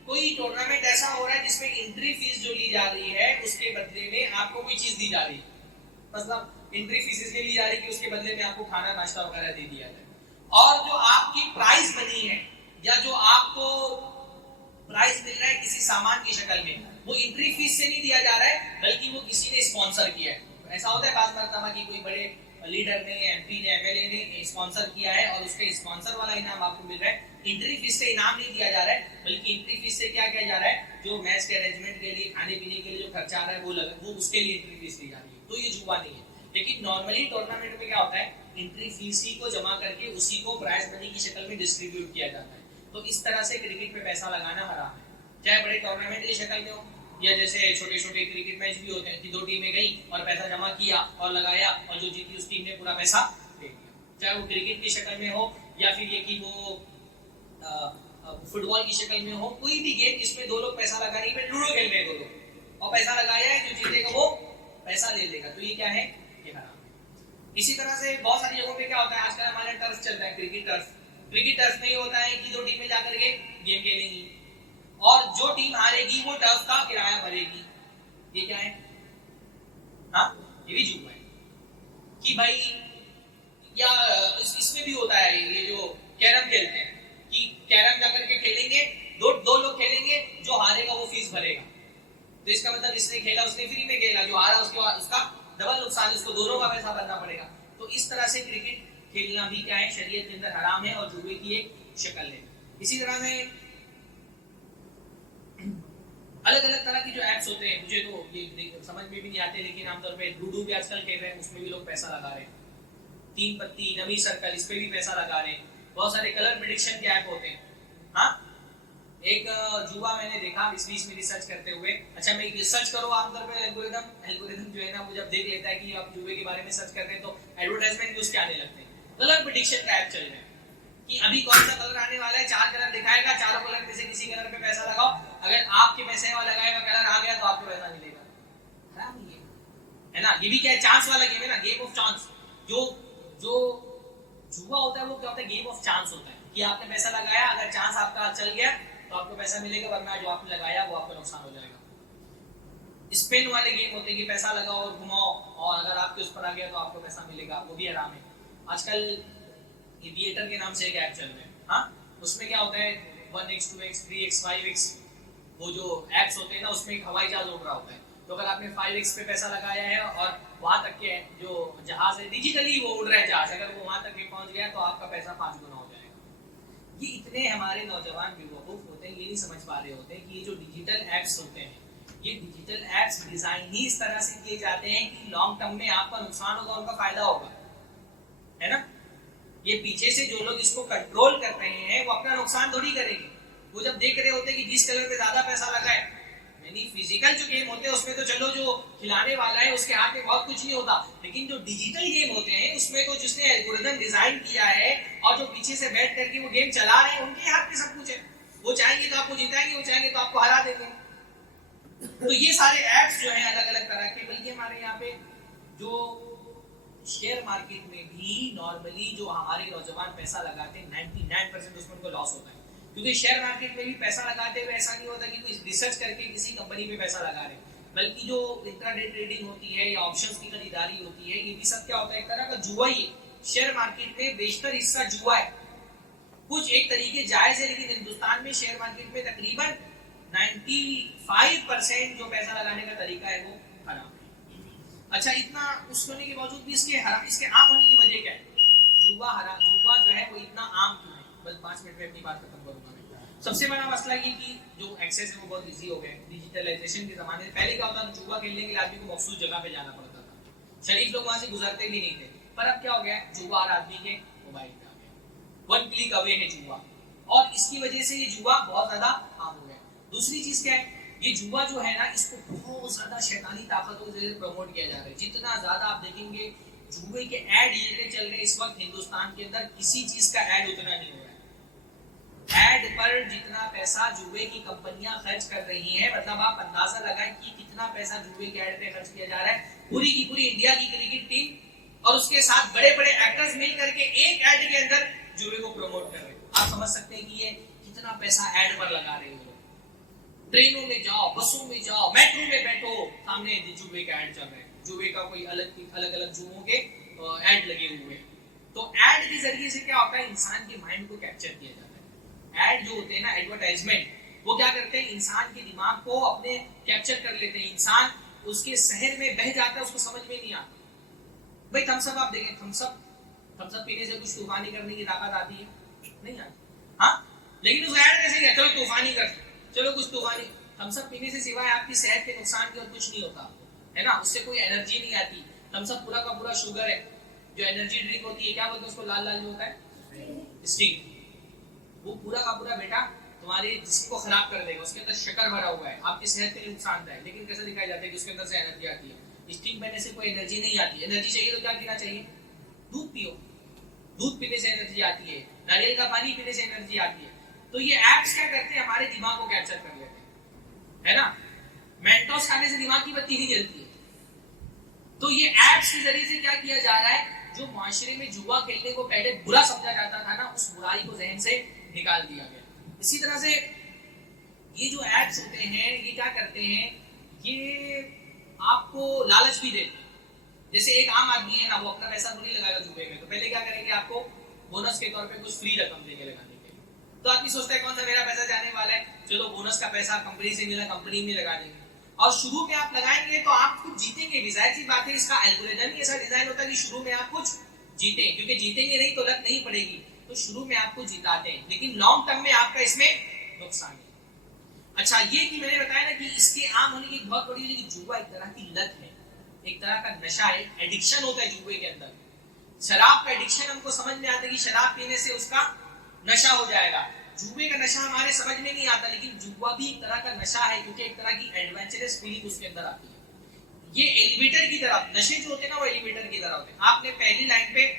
کوئی ٹورنامنٹ ایسا ہو رہا ہے جس میں انٹری فیس جو لی جا رہی ہے اس کے بدلے میں آپ کو کوئی چیز دی جا رہی ہے, مطلب انٹری فیس اس لیے لی جا رہی ہے کہ اس کے بدلے میں آپ کو کھانا ناشتہ وغیرہ دے دیا جائے, اور جو آپ کی پرائز بنی ہے یا جو آپ کو پرائز مل رہا ہے کسی سامان کی شکل میں, وہ انٹری فیس سے نہیں دیا جا رہا ہے بلکہ وہ کسی نے اسپانسر کیا ہے. ایسا ہوتا ہے بعض مرتبہ کہ کوئی بڑے لیڈر نے, ایم پی نے, ایم ایل اے نے اسپانسر کیا ہے اور اس کے اسپانسر والا انعام آپ کو مل رہا ہے. انٹری فیس سے انعام نہیں دیا جا رہا ہے بلکہ انٹری فیس سے کیا کیا جا رہا ہے, جو میچ کے ارینجمنٹ کے لیے, کھانے پینے کے لیے جو خرچہ آ رہا ہے وہ اس کے لیے انٹری فیس دی جا رہی ہے. تو یہ جوا نہیں ہے. لیکن نارملی ٹورنامنٹ میں کیا ہوتا ہے, انٹری فیس ہی کو جمع کر کے اسی کو پرائز منی کی شکل میں ڈسٹریبیوٹ کیا جاتا ہے. تو اس طرح سے کرکٹ میں پیسہ لگانا حرام ہے, چاہے بڑے ٹورنامنٹ کی شکل میں ہو یا جیسے چھوٹے چھوٹے کرکٹ میچ بھی ہوتے ہیں کہ 2 ٹیمیں گئی اور پیسہ جمع کیا اور لگایا اور جو جیتی اس ٹیم نے پورا پیسہ دے دیا. چاہے وہ کرکٹ کی شکل میں ہو یا پھر یہ کہ وہ فٹ بال کی شکل میں ہو, کوئی بھی گیم جس میں 2 لوگ پیسہ لگا رہے ہیں, لوڈو کھیل رہے ہیں 2 لوگ اور پیسہ لگایا ہے, جو جیتے گا وہ پیسہ لے لے گا. تو یہ کیا ہے, یہ حرام ہے. اسی طرح سے بہت ساری جگہوں پہ کیا ہوتا ہے, آج کل ہمارے ٹرف چلتا ہے, کرکٹ ٹرف میں یہ ہوتا ہے کہ 2 ٹیمیں جا کر کے گیم کھیلیں گی اور جو ٹیم ہارے گی وہ ٹرف کا کرایہ بھرے گی. یہ کیا ہے, ہاں یہ بھی جھوٹ ہے کہ بھائی, یا اس میں بھی ہوتا ہے یہ جو کیرم کھیلتے ہیں کہ کیرم جا کر کے کھیلیں گے, 2 لوگ کھیلیں گے, جو ہارے گا وہ فیس بھرے گا. تو اس کا مطلب اس نے کھیلا اس نے فری میں کھیلا, جو ہارا اس کا ڈبل نقصان, اس کو دونوں کا پیسہ بھرنا پڑے گا. تو اس طرح سے کرکٹ کھیلنا بھی کیا ہے, شریعت کے اندر حرام ہے اور جوے کی ایک شکل ہے. اسی طرح سے الگ الگ طرح کی جو ایپس ہوتے ہیں, مجھے تو یہ سمجھ میں بھی نہیں آتے, لیکن عام طور پہ لوڈو بھی آج کل کھیل رہے ہیں, اس میں بھی لوگ پیسہ لگا رہے ہیں. 3 پتی, نمی سرکل, اس پہ بھی پیسہ لگا رہے ہیں. بہت سارے کلر پریڈکشن کے ایپ ہوتے ہیں. ہاں ایک جوا میں نے دیکھا اس بیچ میں ریسرچ کرتے ہوئے. اچھا میں ریسرچ کرو عام طور پہ الگوریتھم جو ہے نا وہ جب دیکھ لیتا ہے کہ آپ جوے کے بارے میں سرچ کرتے ہیں تو ایڈورٹائزمنٹ بھی اس کے آنے لگتے ہیں. کلر پریڈکشن کا ایپ چل رہا ہے کہ ابھی کون سا کلر آنے والا ہے, 4 کلر دکھائے گا, 4 کلر میں سے کسی کلر پہ پیسہ لگاؤ, اگر آپ کے پیسے میں لگائے گا کلر آ گیا تو آپ کو پیسہ ملے گا. حرام ہے. ہے نا. یہ بھی کیا ہے, چانس والا گیم ہے نا, گیم آف چانس. جو جوا ہوتا ہے وہ کیا ہوتا ہے, گیم آف چانس ہوتا ہے کہ آپ نے پیسہ لگایا, اگر چانس آپ کا چل گیا تو آپ کو پیسہ ملے گا, ورنہ جو آپ نے لگایا وہ آپ کا نقصان ہو جائے گا. اسپن والے گیم ہوتے ہیں کہ پیسہ لگاؤ اور گھماؤ, اور اگر آپ کے اس پر آ گیا تو آپ کو پیسہ ملے گا, وہ بھی حرام ہے. آج کل ایویٹر کے نام سے ایک ایپ چل رہا ہے, ہاں, اس میں کیا ہوتا ہے 1x 2x 3x 5x, وہ جو ایپس ہوتے ہیں نا اس میں ایک ہوائی جہاز اڑ رہا ہوتا ہے. تو اگر آپ نے 5x پہ پیسہ لگایا ہے اور وہاں تک کے جو جہاز ہے ڈیجیٹلی وہ اڑ رہا ہے جہاز, اگر وہ وہاں تک کے پہنچ گیا تو آپ کا پیسہ 5 گنا ہو جائے گا. یہ اتنے ہمارے نوجوان بے وقوف ہوتے ہیں, یہ نہیں سمجھ پا رہے ہوتے ہیں کہ یہ جو ڈیجیٹل ایپس ہوتے ہیں, یہ ڈیجیٹل ایپس ڈیزائن ہی اس طرح سے کیے جاتے ہیں کہ لانگ ٹرم میں آپ کا نقصان ہوگا, ان کا فائدہ ہوگا, ہے نا. یہ پیچھے سے جو لوگ اس کو کنٹرول کر رہے ہیں وہ اپنا نقصان تھوڑی کریں گے. وہ جب دیکھ رہے ہوتے ہیں کہ جس کلر پہ زیادہ پیسہ لگا ہے, یعنی فزیکل جو گیم ہوتے ہیں اس میں تو چلو جو کھلانے والا ہے اس کے ہاتھ میں بہت کچھ نہیں ہوتا, لیکن جو ڈیجیٹل گیم ہوتے ہیں اس میں تو جس نے الگورتھم ڈیزائن کیا ہے اور جو پیچھے سے بیٹھ کر کے وہ گیم چلا رہے ہیں ان کے ہاتھ میں سب کچھ ہے. وہ چاہیں گے تو آپ کو جتائیں گے, وہ چاہیں گے تو آپ کو ہرا دیں گے. تو یہ سارے ایپس جو ہیں الگ الگ طرح کے, بلکہ ہمارے یہاں پہ جو شیئر مارکیٹ میں بھی نارملی جو ہمارے نوجوان پیسہ لگاتے ہیں 99% اس میں ان کو لاس ہوتا ہے, کیونکہ شیئر مارکیٹ میں بھی پیسہ لگاتے ہوئے ایسا نہیں ہوتا کہ کوئی ریسرچ کر کے کسی کمپنی میں پیسہ لگا رہے, بلکہ جو انٹراڈے ٹریڈنگ ہوتی ہے یا آپشنز کی خریداری ہوتی ہے, یہ بھی سب کیا ہوتا ہے, ایک طرح کا جوا ہی ہے. شیئر مارکیٹ میں بیشتر حصہ جوا ہے. کچھ ایک طریقے جائز ہے, لیکن ہندوستان میں شیئر مارکیٹ میں تقریباً 95% جو پیسہ لگانے کا طریقہ ہے وہ حرام ہے. اچھا, اتنا اس ہونے کے باوجود بھی اس کے عام ہونے کی وجہ کیا ہے؟ جوا جو ہے وہ اتنا عام کیوں ہے؟ بس 5 منٹ میں اپنی بات ختم کروں گا. سب سے بڑا مسئلہ یہ کہ جو ایکسیس ہے وہ بہت ایزی ہو گیا. ڈیجیٹلائزیشن کے زمانے میں پہلے کیا ہوتا تھا, جوا کھیلنے کے لیے آدمی کو مخصوص جگہ پہ جانا پڑتا تھا, شریف لوگ وہاں سے گزرتے بھی نہیں تھے. پر اب کیا ہو گیا, جوا ہر آدمی کے موبائل پہ آ گیا, 1 کلک اوے ہے جوا, اور اس کی وجہ سے یہ جوا بہت زیادہ عام ہو گیا. دوسری چیز کیا ہے, یہ جوا جو ہے نا اس کو بہت زیادہ شیطانی طاقتوں سے پروموٹ کیا جا رہا ہے. جتنا زیادہ آپ دیکھیں گے جوئے کے ایڈ یہ چل رہے ہیں اس وقت ہندوستان کے اندر, کسی چیز کا ایڈ اتنا نہیں ہو رہا ہے. ایڈ پر جتنا پیسہ جوئے کی کمپنیاں خرچ کر رہی ہیں, مطلب آپ اندازہ لگائیں کہ کتنا پیسہ جوئے کے ایڈ پہ خرچ کیا جا رہا ہے. پوری کی پوری انڈیا کی کرکٹ ٹیم اور اس کے ساتھ بڑے بڑے ایکٹرز مل کر کے ایک ایڈ کے اندر جوئے کو پروموٹ کر رہے ہیں. آپ سمجھ سکتے ہیں کہ یہ کتنا پیسہ ایڈ پر لگا رہے ہیں. ٹرینوں میں جاؤ, بسوں میں جاؤ, میٹرو میں بیٹھو, سامنے جوئے کا ایڈ چل رہا ہے. جوئے کا کوئی الگ جوؤں کے ایڈ لگے ہوئے. تو ایڈ کے ذریعے سے کیا ہوتا ہے, انسان کے مائنڈ کو کیپچر کیا جاتا ہے. ایڈ جو ہوتے ہیں نا, ایڈورٹائزمنٹ, وہ کیا کرتے ہیں, انسان کے دماغ کو اپنے کیپچر کر لیتے ہیں. انسان اس کے شہر میں بہہ جاتا ہے, اس کو سمجھ میں نہیں آتا. بھائی تھمس اپ آپ دیکھیں, تھمس اپ پینے سے کچھ طوفانی کرنے کی طاقت آتی ہے؟ نہیں آتی. ہاں, لیکن اس ایڈ کیسے کیا, چلو طوفانی کر, چلو کچھ طوفانی. تھمس اپ پینے سے سوائے آپ کی صحت کے نقصان کے اور کچھ نہیں ہوتا ہے نا, اس سے کوئی انرجی نہیں آتی. تھمس اپ پورا کا پورا شوگر ہے. جو انرجی ڈرنک ہوتی ہے, کیا بولتے ہیں اس کو, لال لال جو ہوتا ہے اسٹنگ, وہ پورا کا پورا بیٹا تمہارے جسم کو خراب کر دے گا. اس کے اندر شکر بھرا ہوا ہے, آپ کی صحت کے لیے نقصان دہ ہے, لیکن کیسے دکھایا جاتا ہے کہ اس کے اندر سے انرجی آتی ہے. اسٹنگ پینے سے کوئی انرجی نہیں آتی. انرجی چاہیے تو کیا پینا چاہیے, دودھ پیو. دودھ پینے سے انرجی آتی ہے, ناریل کا پانی پینے سے انرجی آتی ہے. تو یہ ایپس کیا کرتے ہیں, ہمارے دماغ کو کیپچر کر لیتے ہیں, ہے نا. مینٹوس کھانے سے دماغ کی بتی نہیں جلتی ہے. تو یہ ایپس کے ذریعے سے کیا کیا جا رہا ہے, جو معاشرے میں جوا کھیلنے کو پہلے برا سمجھا جاتا تھا نا, اس برائی کو ذہن سے نکال دیا گیا. اسی طرح سے یہ جو ایپس ہوتے ہیں یہ کیا کرتے ہیں, یہ آپ کو لالچ بھی دیتے ہیں. جیسے ایک عام آدمی ہے نا, وہ اپنا پیسہ تو نہیں لگائے گا جوئے میں, تو پہلے کیا کریں گے, آپ کو بونس کے طور پہ کچھ فری رقم دیں گے لگانے کے. تو آدمی سوچتا ہے کون سا میرا پیسہ جانے والا ہے, چلو بونس کا پیسہ کمپنی سے ملا, کمپنی میں لگا دیں گے. اور شروع میں آپ لگائیں گے تو آپ کچھ جیتیں گے بھی, ظاہر سی بات ہے. اس کا الگورتھم ہی ایسا ڈیزائن ہوتا ہے کہ شروع میں آپ کچھ جیتیں, کیونکہ جیتیں گے نہیں تو لت نہیں پڑے گی, تو شروع میں آپ کو جیتاتے ہیں, لیکن لانگ ٹرم میں آپ کا اس میں نقصان ہے. اچھا, یہ کہ میں نے بتایا نا کہ اس کے عام ہونے کی ایک بہت بڑی وجہ کہ جوا ایک طرح کی لت ہے, ایک طرح کا نشہ ہے, ایڈکشن ہوتا ہے جوئے کے اندر. شراب کا ایڈکشن ہم کو سمجھ میں آتا ہے کہ شراب پینے سے اس کا نشہ ہو جائے گا. جوئے کا نشہ ہمارے سمجھ میں نہیں آتا, لیکن جوا بھی ایک طرح کا نشہ ہے, کیونکہ ایک طرح کی ایڈونچرس فیلنگ اس کے اندر آتی ہے. یہ ایلیویٹر کی طرح, نشے جو ہوتے ہیں نا وہ ایلیویٹر کی طرح ہوتے ہیں. آپ نے پہلی لائن پہ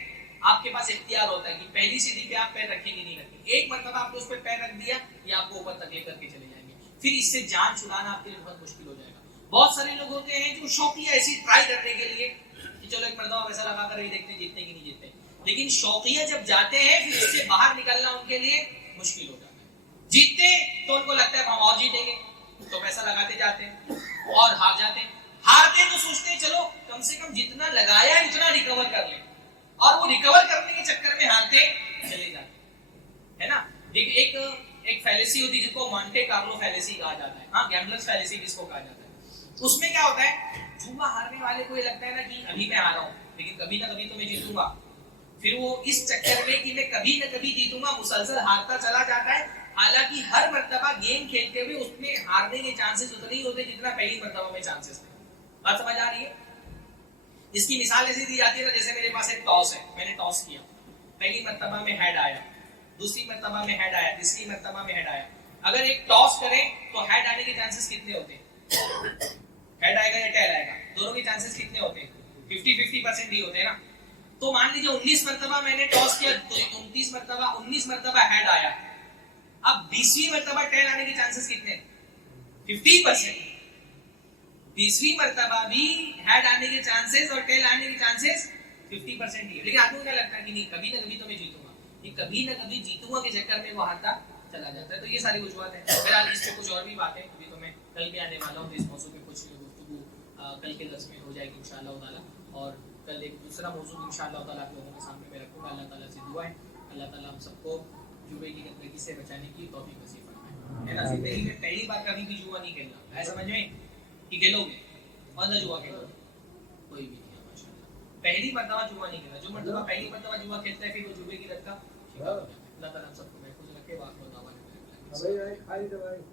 آپ کے پاس اختیار ہوتا ہے کہ پہلی سیڑھی پہ آپ پیر رکھیں گے نہیں رکھیں گے. ایک مرتبہ آپ نے اس پہ پیر رکھ دیا, یہ آپ کو اوپر تک لے کر کے چلے جائیں گے. پھر اس سے جان چھڑانا آپ کے لیے بہت مشکل ہو جائے گا. بہت سارے لوگ ہوتے ہیں جو شوقیہ ایسی ٹرائی کرنے کے لیے کہ چلو ایک مرتبہ پیسہ لگا کر ہی دیکھتے ہیں جیتتے کہ نہیں جیتتے، لیکن شوقیہ جب جاتے ہیں پھر اس سے باہر نکلنا ان کے لیے مشکل ہو جاتا ہے. جیتتے تو ان کو لگتا ہے ہم اور جیتیں گے تو پیسہ لگاتے جاتے ہیں اور ہار جاتے ہیں. ہارتے تو سوچتے ہیں چلو کم سے کم جتنا لگایا اتنا ریکور کر لیں، اور وہ ریکور کرنے کے چکر میں ہارتے چلے جاتے ہے نا. ایک فیلیسی ہوتی ہے جس کو مانٹے کارلو فیلیسی کہا جاتا ہے، ہاں گیمبلرز فیلیسی جس کو کہا جاتا ہے. اس میں کیا ہوتا ہے، جوا ہارنے والے کو یہ لگتا ہے نا کہ ابھی میں ہارا ہوں لیکن کبھی نہ کبھی تو میں جیتوں گا. پھر وہ اس چکر میں کہ میں کبھی نہ کبھی جیتوں گا مسلسل ہارتا چلا جاتا ہے. حالانکہ ہر مرتبہ گیم کھیلتے ہوئے اس میں ہارنے کے چانسز اتنے ہی ہوتے جتنا پہلی مرتبہ میں چانسز تھے. بات سمجھ آ رہی ہے؟ اس کی مثال ایسی دی جاتی ہے جیسے میرے پاس ایک ٹاس ہے، میں نے ٹاس کیا، پہلی مرتبہ میں ہیڈ آیا، دوسری مرتبہ میں ہیڈ آیا، تیسری مرتبہ میں ہیڈ آیا. اگر ایک ٹاس کریں تو ہیڈ آنے کے چانسز کتنے ہوتے ہیں؟ ہیڈ آئے گا یا ٹیل آئے گا، دونوں کے چانسز کتنے ہوتے ہیں؟ 50-50% ہی ہوتے ہیں نا. تو مان لیجیے 19 مرتبہ میں نے ٹاس کیا، 19 مرتبہ ہیڈ آیا. اب 20ویں مرتبہ ٹیل آنے کے چانسز کتنے؟ 50%. 20ویں مرتبہ بھی ہیڈ آنے کے چانسز اور ٹیل آنے کے چانسز 50% ہی ہے. لیکن آپ کو کیا لگتا ہے کہ نہیں کبھی نہ کبھی تو میں جیتوں گا، یہ کبھی نہ کبھی جیتوں گا کے چکر میں وہ ہارتا چلا جاتا ہے. تو یہ ساری وجوہات ہیں. بہرحال اس پہ کچھ اور بھی باتیں ابھی تو میں کل بھی آنے والا ہوں، تو اس موضوع پہ کچھ گفتگو کل کے درس میں ہو جائے گی انشاءاللہ تعالیٰ. اور کل ایک دوسرا موضوع انشاءاللہ تعالیٰ آپ لوگوں کے سامنے میں رکھوں گا. اللہ تعالیٰ سے دعا ہے اللہ تعالیٰ ہم سب کو جوئے کی گندگی سے بچانے کی توفیق نصیب فرمائے. ہے نا، زندگی میں پہلی بار کبھی بھی جوا نہیں کھیلنا ہے، سمجھ میں کہ کھیلو گے اور نہ جوا کھیلو کوئی بھی نہیں ہے. ماشاءاللہ پہلی مرتبہ جوا نہیں کھیلا، جو مرتبہ پہلی مرتبہ جوا کھیلتا ہے پھر وہ جوئے کی لت کا شکار ہو جاتا ہے. اللہ تعالیٰ ہم سب کو محفوظ رکھے.